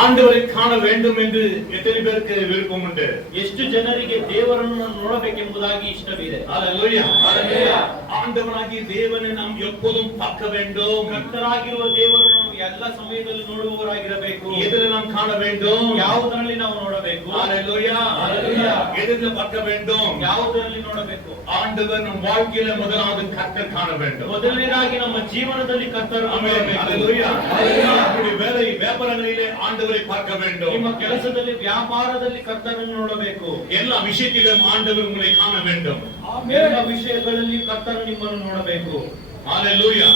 ஆண்டவரை காண வேண்டும் என்று எத்தனை பேருக்கு விருப்பம் உண்டு? ಎಷ್ಟು ಜನರಿಗೆ ದೇವರನ್ನು ನೋಡಬೇಕೆಂಬುದಾಗಿ ಇಷ್ಟವಿದೆ? ஹalleluya. ஆண்டவராகிய தேவனை நாம் எப்போதும் பார்க்க வேண்டும். ಕರ್ತರಾಗಿರುವ ದೇವರನ್ನು ನಾವು ಎಲ್ಲ ಸಮಯದಲ್ಲಿ ನೋಡುವವರಾಗಿರಬೇಕು. எதில நாம் காண வேண்டும்? ಯಾವುದರಲ್ಲಿ ನಾವು ನೋಡಬೇಕು? ஹalleluya. எதில பார்க்க வேண்டும்? ಯಾವುದರಲ್ಲಿ ನೋಡಬೇಕು? ஆண்டவர் நம் வாழ்க்கையில முதலாவது கர்த்தர் காண வேண்டும். ಮೊದಲನೇದಾಗಿ ನಮ್ಮ ಜೀವನದಲ್ಲಿ ಕರ್ತರನ್ನು ನೋಡಬೇಕು. ஹalleluya. நம்முடைய வேலை வியாபாரங்களிலே ஆண்டவரை பார்க்க வேண்டும். ನಿಮ್ಮ ಕೆಲಸದಲ್ಲಿ ವ್ಯಾಪಾರದಲ್ಲಿ ಕರ್ತರನ್ನು ನೋಡಬೇಕು. எல்லா விஷயத்திலும் ஆண்டவர் உங்களை காண வேண்டும். ಎಲ್ಲ ವಿಷಯಗಳಲ್ಲಿ ಕರ್ತರು ನಿಮ್ಮನ್ನು ನೋಡಬೇಕು. ஹalleluya.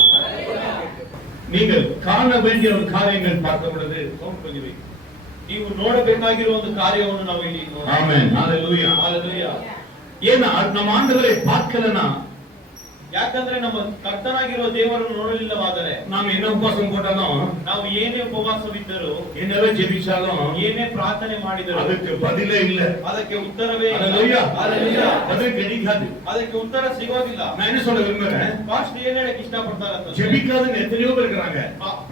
நீங்கள் காண வேண்டிய ஒரு காரியங்கள் பார்க்கும் பொழுது ನೀವು ನೋಡಬೇಕಾಗಿರುವ ಒಂದು ಕಾರ್ಯವನ್ನು ನಾವು ಇಲ್ಲಿ ನೋಡೋಣ. ஆமென். ஹalleluya. ಹalleluya. ஏன்னா நம்ம ஆண்டவரை பார்க்கலனா, ಯಾಕಂದ್ರೆ ನಮ್ಮ ಕರ್ತನಾಗಿರುವ ದೇವರನ್ನು ನೋಡಲಿಲ್ಲವಾದರೆ நாம் என்ன உபவாசம் போட்டாலும், ನಾವು ಏನೇ ಉಪವಾಸವಿದ್ದರೂ, என்னவே ஜெபிச்சாலும், ಏನೇ ಪ್ರಾರ್ಥನೆ ಮಾಡಿದರೂ அதுக்கு பதிலே இல்ல. ಅದಕ್ಕೆ ಉತ್ತರವೇ ಇಲ್ಲ. ஹalleluya. ಹalleluya. பதில் கிடைக்காது. ಅದಕ್ಕೆ ಉತ್ತರ ಸಿಗೋದಿಲ್ಲ. நான் என்ன சொல்ல விரும்புறேன், ಫಾಸ್ಟ್ ಏನ್ ಹೇಳಕ್ಕೆ ಇಷ್ಟಪಡ್ತಾರೆ? ஜெபிக்காதவங்க எத்தனையோ பேர் இருக்காங்க.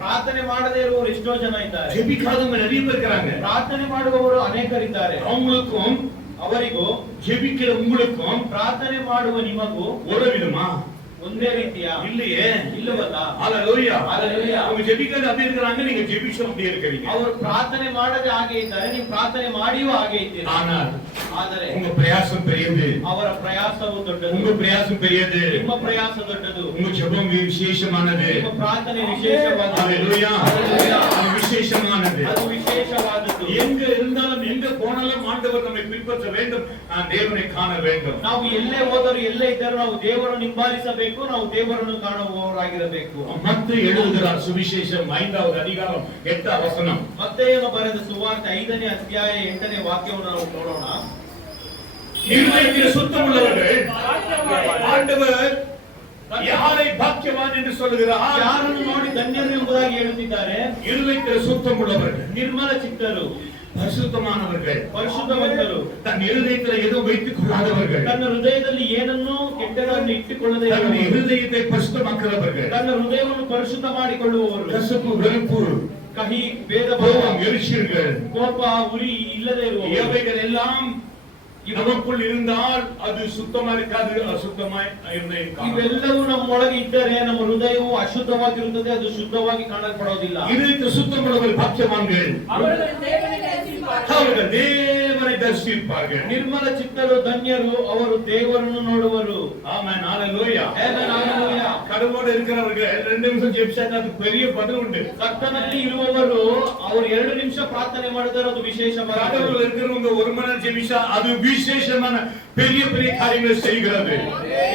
ಪ್ರಾರ್ಥನೆ ಮಾಡದೇ ಇರುವವರು ಎಷ್ಟೋ ಜನ ಇದ್ದಾರೆ. ஜெபிக்காதவங்க நிறைய பேர் இருக்காங்க. ಪ್ರಾರ್ಥನೆ ಮಾಡುವವರು ಅನೇಕರಿದ್ದಾರೆ. அவங்களுக்கும் ಅವರಿಗೂ ஜெபிக்கிற உங்களுக்கும் ಪ್ರಾರ್ಥನೆ ಮಾಡುವ ನಿಮಗೂ ஒரு விதமா ಒಂದೇ ರೀತಿಯ இல்லையே? ಇಲ್ಲವಲ್ಲ? ஹalleluya. ಹalleluya. அவங்க ஜெபிக்காத அப்படி இருக்காங்க, நீங்க ஜெபிச்சோம் அப்படி இருக்கீங்க. ಅವರು ಪ್ರಾರ್ಥನೆ ಮಾಡದೆ ಹಾಗೆ ಇದ್ದಾರೆ, ನೀವು ಪ್ರಾರ್ಥನೆ ಮಾಡಿಯೂ ಹಾಗೆ ಇದ್ದೀರಾ. ಆದರೆ உங்க பிரயாசம் பெரியது. ಅವರ ಪ್ರಯಾಸವು ದೊಡ್ಡದು. உங்க பிரயாசம் பெரியது. ನಿಮ್ಮ ಪ್ರಯಾಸ ದೊಡ್ಡದು. உங்க ஜெபம் விசேஷமானது. ನಿಮ್ಮ ಪ್ರಾರ್ಥನೆ ವಿಶೇಷವಾದದ್ದು. ஹalleluya. ಹalleluya. அது விசேஷமானது. ಅದು ವಿಶೇಷವಾದದ್ದು. எங்க இருந்தாலும் எங்க போனாலும் ஆண்டவர் நம்மை பின்பற்ற வேண்டும், நான் தேவனை காண வேண்டும். ನಾವು ಎಲ್ಲೇ ಹೋದರೂ ಎಲ್ಲೇ ಇದ್ದರೂ ನಾವು ದೇವರನ್ನು ಹಿಂಬಾಲಿಸಬೇಕು, ನಾವು ದೇವರನ್ನು ಕಾಣುವವರಾಗಿರಬೇಕು. மத்தேயு எழுதுகிறார் சுவிசேஷம் 5வது அதிகாரம் 8வது வசனம். ಮತ್ತೇಯನು ಬರೆದ ಸುವಾರ್ತೆ 5ನೇ ಅಧ್ಯಾಯ 8ನೇ ವಾಕ್ಯವನ್ನು ನಾವು ನೋಡೋಣ. இருதயத்தில் சுத்தமுள்ளவர்கள் ஆண்டவர் யாரை பாக்கியவான் என்று சொல்லுகிறார்? ಯಾರನ್ನು ನೋಡಿ ಧನ್ಯರು ಎಂಬುದಾಗಿ ಹೇಳುತ್ತಿದ್ದಾರೆ? இருதயத்தில் சுத்தமுள்ளவர்கள், ನಿರ್ಮಲ ಚಿತ್ತರು, பரிசுத்தமானவர்கள், ಪರಿಶುದ್ಧವಂತರು, தன் இருதயத்தில் எதுவும் வைத்துக் கொள்ளாதவர்கள், ತನ್ನ ಹೃದಯದಲ್ಲಿ ಏನನ್ನೂ ಕೆಟ್ಟದನ್ನು ಇಟ್ಟುಕೊಳ್ಳದೆ தன் ಇರುವವರು, இருதயத்தை பரிசுத்தமாக்குறவர்கள், ತನ್ನ ಹೃದಯವನ್ನು ಪರಿಶುದ್ಧ ಮಾಡಿಕೊಳ್ಳುವವರು, கசப்பு, வெறுப்பு, ಕಹಿ, ಭೇದ ಭಾವ, கோபம், எரிச்சல்கள், ಕೋಪ, ಉರಿ ಇಲ್ಲದೆ ಇರುವವರು, இவைகள் எல்லாம் நமக்குள் இருந்தால் அது சுத்தமா இருக்காது, அசுத்தமாய் இருந்தே. ಇವೆಲ್ಲವೂ ನಮ್ಮೊಳಗೆ ಇದ್ದರೆ ನಮ್ಮ ಹೃದಯವು ಅಶುದ್ಧವಾಗಿರುತ್ತದೆ, ಅದು ಶುದ್ಧವಾಗಿ ಕಾಣಲ್ಪಡೋದಿಲ್ಲ. இதயத்தில் சுத்தமுள்ளவர்கள் பாக்கியவான்கள், அவர்கள் தேவனை தரிசிப்பார்கள். அவர்கள் தேவனை தரிசிப்பார்கள். ನಿರ್ಮಲ ಚಿತ್ತರು ಧನ್ಯರು, ಅವರು ದೇವರನ್ನು ನೋಡುವರು. ஆமென். ஹalleluya. ಆಮೆನ್, ಹalleluya. கடவுளோடு இருக்கிறவர்கள் 2 நிமிஷம் ஜெபிச்சாங்க, அது பெரிய பதில் உண்டு. ಕರ್ತನಲ್ಲಿ ಇರುವವರು ಅವರು 2 ನಿಮಿಷ ಪ್ರಾರ್ಥನೆ ಮಾಡಿದರೆ ಅದು ವಿಶೇಷವಾದ. கடவுள் இருக்கிறவங்க 1 மணி நேரம் ஜெபிச்சா அது விசேஷமான பெரிய பெரிய காரியங்களை செய்கிறது.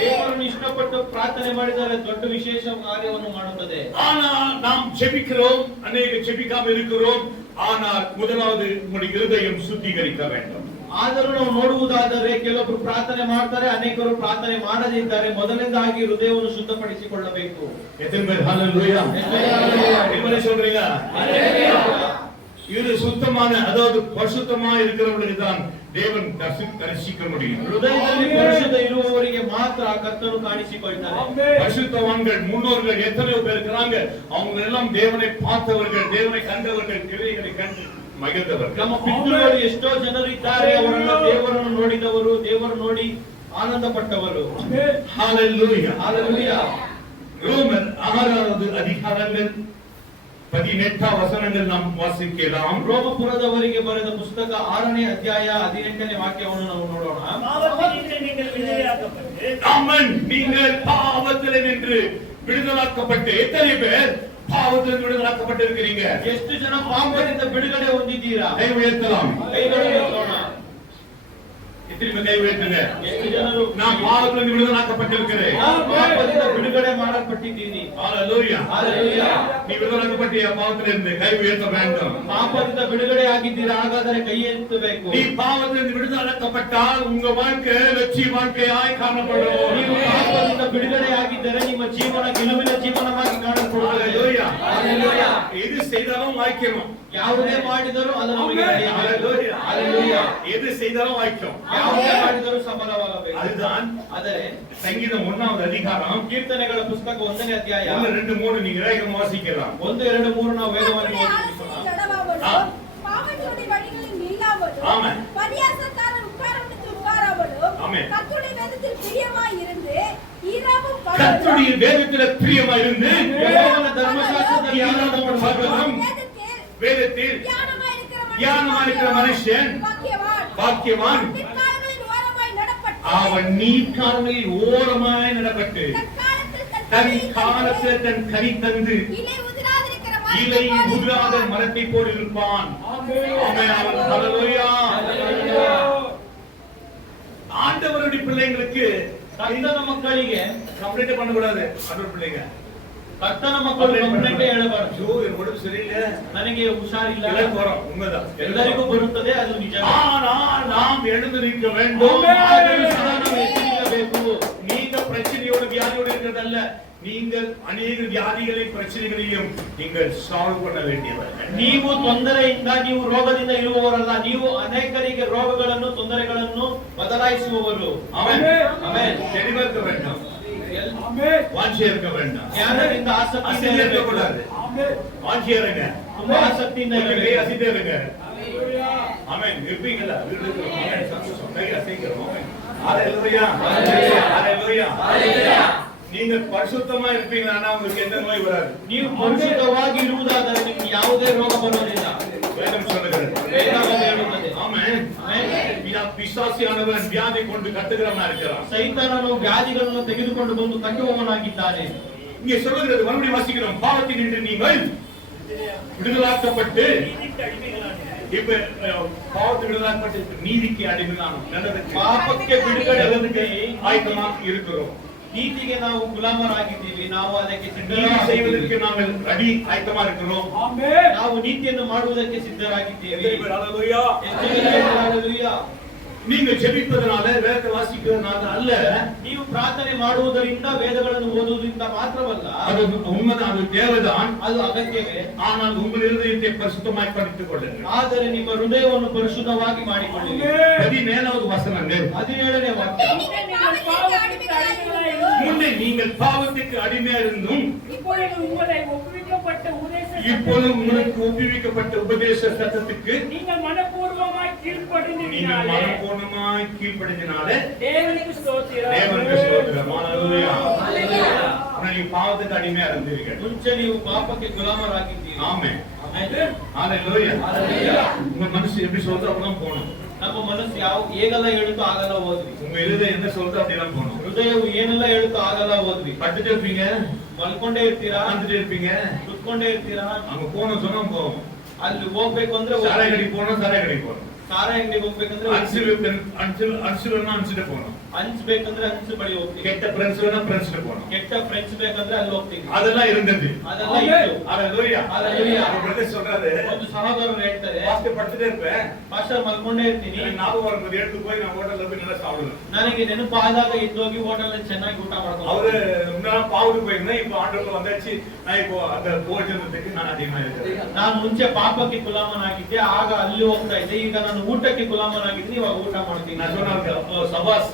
ದೇವರನ್ನು ಇಷ್ಟಪಟ್ಟು ಪ್ರಾರ್ಥನೆ ಮಾಡಿದರೆ ದೊಡ್ಡ ವಿಶೇಷ ಕಾರ್ಯವನ್ನು ಮಾಡುತ್ತದೆ. ஆனால் நாம் ஜெபிக்கிறோம், அநேக ஜெபிக்காம இருக்கிறோம். ஆனால் முதலாவது உங்களுடைய இருதயம் சுத்திகரிக்க வேண்டும். ಆದರೂ ನಾವು ನೋಡುವುದಾದರೆ ಕೆಲವೊಬ್ಬರು ಪ್ರಾರ್ಥನೆ ಮಾಡ್ತಾರೆ, ಅನೇಕರು ಪ್ರಾರ್ಥನೆ ಮಾಡದೇ ಇದ್ದಾರೆ. ಮೊದಲನೇದಾಗಿ ಹೃದಯವನ್ನು ಶುದ್ಧಪಡಿಸಿಕೊಳ್ಳಬೇಕು. எத்தனை பேர் ஹalleluya? என்ன சொல்றீங்க? இது சுத்தமான, அதாவது பரிசுத்தமா இருக்கிறவங்களுக்கு தான் தேவன் தரிசிக்க முடியும். ಹೃದಯದಲ್ಲಿ ಪರಿಶುದ್ಧ ಇರುವವರಿಗೆ ಮಾತ್ರ ಕರ್ತನು ಕಾಣಿಸಿಕೊಳ್ತಾರೆ. பரிசுத்தவான்கள் முன்னோர்கள் எத்தனையோ பேர் இருக்கிறாங்க, அவங்க எல்லாம் தேவனை பார்த்தவர்கள், தேவனை கண்டவர்கள், கிரியைகளை கண்டு மகிழ்ந்தவர்கள். ನಮ್ಮ ಪಿತೃಗಳು ಎಷ್ಟೋ ಜನರು ಇದ್ದಾರೆ, ಅವರನ್ನ ದೇವರನ್ನು ನೋಡಿದವರು, ದೇವರು ನೋಡಿ ಆನಂದ ಪಟ್ಟವರು. ஹalleluya. ಹalleluya. ரோமர் 6வது அதிகாரங்கள் 18 வசனங்கள் நாம் வாசிக்கலாம். ರೋಮಪುರದವರಿಗೆ ಬರೆದ ಪುಸ್ತಕ 6ನೇ ಅಧ್ಯಾಯ 18ನೇ ವಾಕ್ಯವನ್ನು ನಾವು ನೋಡೋಣ. பாவத்தினின்று நீங்கள் விடுதலையாக்கப்பட்டு, ஆமென். நீங்கள் பாவத்தில் நின்று விடுதலாக்கப்பட்டு, எத்தனை பேர் பாவத்தில் விடுதலாக்கப்பட்டு இருக்கிறீங்க? ಎಷ್ಟು ಜನ ಪಾಪದಿಂದ ಬಿಡುಗಡೆ ಹೊಂದಿದ್ದೀರಾ? கை உயர்த்தலாம். ಕೈಗಳನ್ನು ಎತ್ತೋಣ. திரும்ப கை உயர்த்துங்க. ಎಷ್ಟು ಜನರು நான் பாவத்தில் விடுதலாக்கப்பட்டிருக்கிறேன். ಪಾಪದಿಂದ ಬಿಡುಗಡೆ ಮಾಡಲ್ಪಟ್ಟಿದ್ದೀನಿ? ஹalleluya. ಹalleluya. நீ விடுதலாக்கப்பட்டிய பாவத்திலிருந்து கை உயர்த்த வேண்டும். ಪಾಪದಿಂದ ಬಿಡುಗಡೆ ಆಗಿದ್ದೀರಾ? ಹಾಗಾದರೆ ಕೈ ಎತ್ತಬೇಕು. நீ பாவத்திலிருந்து விடுதலாக்கப்பட்டால் உங்க வாழ்க்கை வெற்றி வாழ்க்கையாய் காணப்படும். ನೀವು ಪಾಪದಿಂದ ಬಿಡುಗಡೆ ಆಗಿದ್ದರೆ ನಿಮ್ಮ ಜೀವನ ಗೆಲುವಿನ ಜೀವನವಾಗಿ ಕಾಣಲ್ಪಡುತ್ತದೆ. ஹalleluya. ಹalleluya. எது செய்தாலும் வாய்க்கும். ಯಾವುದೇ ಮಾಡಿದರೂ ಅದು ನಮಗೆ ನಡೆಯಬೇಕು. ஹalleluya. ಹalleluya. எது செய்தாலும் வாய்க்கும். ಯಾವುದೇ ಮಾಡಿದರೂ ಸಫಲವಾಗಬೇಕು. அதுதான் ಆದರೆ சங்கீதம் 1வது அதிகாரம் ಕೀರ್ತನೆಗಳ ಪುಸ್ತಕ 1ನೇ ಅಧ್ಯಾಯ 1, 2, 3 நீங்க வேகமா வாசிக்கலாம். 1, 2, 3 ನಾವು ವೇದವಾಗಿ ಓದಿ ಮುಗಿಸೋಣ. ஜடமாவனோ ஆமென். பரியாசக்காரர் உட்காரவிட்டு உட்காராமலும் ஆமென். கர்த்தருடைய வேதத்தில் பிரியமாய் இருந்து இரவும் கர்த்தருடைய வேதத்திலே பிரியமா இருந்து ಯೆಹೋವನ ಧರ್ಮಶಾಸ್ತ್ರದಲ್ಲಿ பகலும் வேதத்தில் தியானமாயிருக்கிற மனுஷன் பாக்கியவான். அவன் நீர்க்கால்களில் ஓரமாய் நடப்பட்டு தன் காலத்தில் தன் கனி தந்து இலை உதிராத மரத்தை போல் இருப்பான். ஆமென். ஹல்லேலூயா. ஆண்டவருடைய பிள்ளைங்களுக்கு ಕರ್ತನ ಮಕ್ಕಳಿಗೆ கம்ப்ளைண்ட் பண்ணக்கூடாது. ஆண்டவர் பிள்ளைங்க ಕರ್ತನ ಮಕ್ಕಳು ಕಂಪ್ಲೇಂಟ್ ಹೇಳಬಾರದು. ஐயோ என் உடம்பு சரியில்லை, ನನಗೆ ಹುಷಾರಿಲ್ಲ, எல்லாரும் போறோம். உண்மைதான், ಎಲ್ಲರಿಗೂ ಬರುತ್ತದೆ, ಅದು ನಿಜ. ஆனால் நாம் எழுந்து நிற்க வேண்டும். நீங்க பிரச்சனையோடு வியாதியோடு இருக்கிறதல்ல, நீங்கள் ಅನೇಕ ವ್ಯಾಧಿகளை பிரச்சனைகளையும் நீங்கள் ಸಾಲ್ವ್ பண்ண வேண்டியவர். ನೀವು ತೊಂದರೆಯಿಂದ, ನೀವು ರೋಗದಿಂದ ಇರುವವರಲ್ಲ, ನೀವು ಅನೇಕರಿಗೆ ರೋಗಗಳನ್ನು ತೊಂದರೆಗಳನ್ನು ಬದಲಾಯಿಸುವವರು. ಆಮೆನ್. ಆಮೆನ್. தெளிவா இருக்க வேண்டாம். ಆಮೆನ್. வாஞ்சியா இருக்க வேண்டாம். ಜ್ಞಾನದಿಂದ ಆಸಕ್ತಿಯಿಂದ இருக்க கூடாது. வாஞ்சியா இருங்க. ತುಂಬಾ ಆಸಕ್ತಿಯಿಂದ கை அசைத்தே இருங்க. ஆமென். இருப்பீங்களா? இருக்கிறோம். ஆமென். சந்தோஷம். கை அசைக்கிறோம். ஆமென். ஹalleluya. ஹalleluya. ஹalleluya. நீங்க பரிசுத்தமா இருப்பீங்கன்னா உங்களுக்கு எந்த நோய் வராது. ನೀವು ಪರಿಶುದ್ಧವಾಗಿ ಇರುವುದಾದರೆ ನಿಮಗೆ ಯಾವುದೇ ರೋಗ ಬರುವುದಿಲ್ಲ. வேதம் சொல்லுகிறது. வேதம் ಹೇಳುತ್ತದೆ. ஆமென். ஆமென். பிசாசியானவன் வியாதி கொண்டு கட்டுகிறவனா இருக்கிறான். ಸೈತಾನನು ವ್ಯಾಧಿಗಳನ್ನು ತೆಗೆದುಕೊಂಡು ಬಂದು ಕಟ್ಟುವವನಾಗಿದ್ದಾನೆ. இங்கே சொல்லுகிறது, மறுபடியும் வாசிக்கிறோம். பாவத்தினின்று நீங்கள் விடுதலாக்கப்பட்டு இப்ப பாவத்தை விடுதலாக்கப்பட்டு நீதிக்கு அடிமையானோம். நல்லதுக்கு ಪಾಪಕ್ಕೆ ಬಿಡುಗಡೆ ஆயத்தமா இருக்கிறோம். ನೀತಿಗೆ ನಾವು ಗುಲಾಮರಾಗಿದ್ದೀವಿ. ನಾವು ಅದಕ್ಕೆ நீதி செய்வதற்கு நாங்கள் ரெடி ஆயத்தமா இருக்கிறோம். ನಾವು ನೀತಿಯನ್ನು ಮಾಡುವುದಕ್ಕೆ ಸಿದ್ಧರಾಗಿದ್ದೇವೆ. ஹalleluya. ಹಲ್ಲೆಲೂಯಾ. நீங்கள் ஜெபிப்பதனால வேதத்தை வாசிக்கிறதுனால அல்ல, ನೀವು ಪ್ರಾರ್ಥನೆ ಮಾಡುವುದರಿಂದ ವೇದಗಳನ್ನು ಓದುವುದರಿಂದ ಮಾತ್ರವಲ್ಲ, அது உண்மைதான், அது தேவைதான். ಅದು ಅಗತ್ಯವೇ. ஆனால் உங்கள் இருதயத்தை பரிசுத்தமாய் படித்துக் கொள்ளுங்கள். ಆದರೆ ನಿಮ್ಮ ಹೃದಯವನ್ನು ಪರಿಶುದ್ಧವಾಗಿ ಮಾಡಿಕೊಳ್ಳಿ. 17வது வசனங்கள். 17ನೇ ವಾಕ್ಯ. முன்னே நீங்கள் பாவத்துக்கு அடிமையா இருந்தும் இப்பொழுது உங்களை ஒப்புவிக்கப்பட்ட இப்பொழுது உங்களுக்கு ஒப்புவிக்கப்பட்ட உபதேச சத்தத்துக்கு நீங்கள் மனப்பூர்வமாய் நீங்கள் கீழ்ப்படிந்தீர்களே. மனப்பூர்வமாய் கீழ்ப்படிந்தனாலே தேவனுக்கு ஸ்தோத்திரம். தேவனுக்கு ஸ்தோத்திரம். ஹalleluya. நீங்க பாவத்துக்கு அடிமையா இருந்தீர்கள். ಮುಂಚೆ ನೀವು ಪಾಪಕ್ಕೆ ಗುಲಾಮರಾಗಿದ್ದೀರಿ. ஆமென். ಆಮೆನ್. ஹalleluya. ஹalleluya. உங்க மனசு எப்படி சொல்றதோ அப்படிதான் போகணும். ನಮ್ಮ ಮನಸ್ಸು ಹೇಗೆಲ್ಲ ಹೇಳುತ್ತೋ ಹಾಗೆಲ್ಲ ಓದ್ವಿ. உங்க இருதயம் என்ன சொல்றதோ அப்படிதான் போகணும். ಹೃದಯವು ಏನೆಲ್ಲ ಹೇಳುತ್ತೋ ಹಾಗೆಲ್ಲ ಓದ್ವಿ. படுத்துட்டு இருப்பீங்க, ಮಲ್ಕೊಂಡೇ ಇರ್ತೀರಾ, உட்கார்ந்துட்டு இருப்பீங்க, ಕುತ್ಕೊಂಡೇ ಇರ್ತೀರಾ. அங்க போகணும் சொன்னா போவோம். ಅಲ್ಲಿ ಹೋಗ್ಬೇಕು ಅಂದ್ರೆ சாராய கடைக்கு போகணும், சாராய கடைக்கு போகணும். ಸಾರಾಯಿ ಅಂಗಡಿಗೆ ಹೋಗ್ಬೇಕಂದ್ರೆ அன்சில் போகணும். ಹಂಚ್ಬೇಕಂದ್ರೆ ಹಂಚು ಬಳಿ ಹೋಗ್ತೀವಿ. கெட்ட ஃப்ரெண்ட்ஸ் வேணா ஃப்ரெண்ட்ஸ் போகணும். ಕೆಟ್ಟ ಫ್ರೆಂಡ್ಸ್ ಬೇಕಂದ್ರೆ ಅಲ್ಲಿ ಹೋಗ್ತೀವಿ. அதெல்லாம் இருந்தது. ಅದೆಲ್ಲ ಇತ್ತು. ஹalleluya. ஹalleluya. ஒரு பிரதர் சொல்றாரு, ಒಂದು ಸಹೋದರರು ಹೇಳ್ತಾರೆ, பாஸ்டர் படுத்துட்டே இருப்பேன், ಪಾಸ್ಟರ್ ಮಲ್ಕೊಂಡೇ ಇರ್ತೀನಿ, எனக்கு ஞாபகம் வரும்போது எடுத்து போய் நான் ஹோட்டல்ல போய் நல்லா சாப்பிடுவேன். ನನಗೆ ನೆನಪಾದಾಗ ಎದ್ದೋಗಿ ಹೋಟೆಲ್ ಚೆನ್ನಾಗಿ ಊಟ ಮಾಡ್ಕೊಂಡು. அவரு முன்னாடி பாவுக்கு போயிருந்தேன், இப்போ ஆண்டவருக்கு வந்தாச்சு. நான் இப்போ அந்த போஜனத்துக்கு நான் அதிகமா இருக்கிறேன். ನಾನು ಮುಂಚೆ ಪಾಪಕ್ಕೆ ಗುಲಾಮನಾಗಿದ್ದೆ, ಆಗ ಅಲ್ಲಿ ಹೋಗ್ತಾ ಇದ್ದೆ. ಈಗ ನಾನು ಊಟಕ್ಕೆ ಗುಲಾಮನಾಗಿದ್ದೀನಿ, ಇವಾಗ ಊಟ ಮಾಡ್ತೀನಿ. நான் சொன்னேன் சபாஸ்,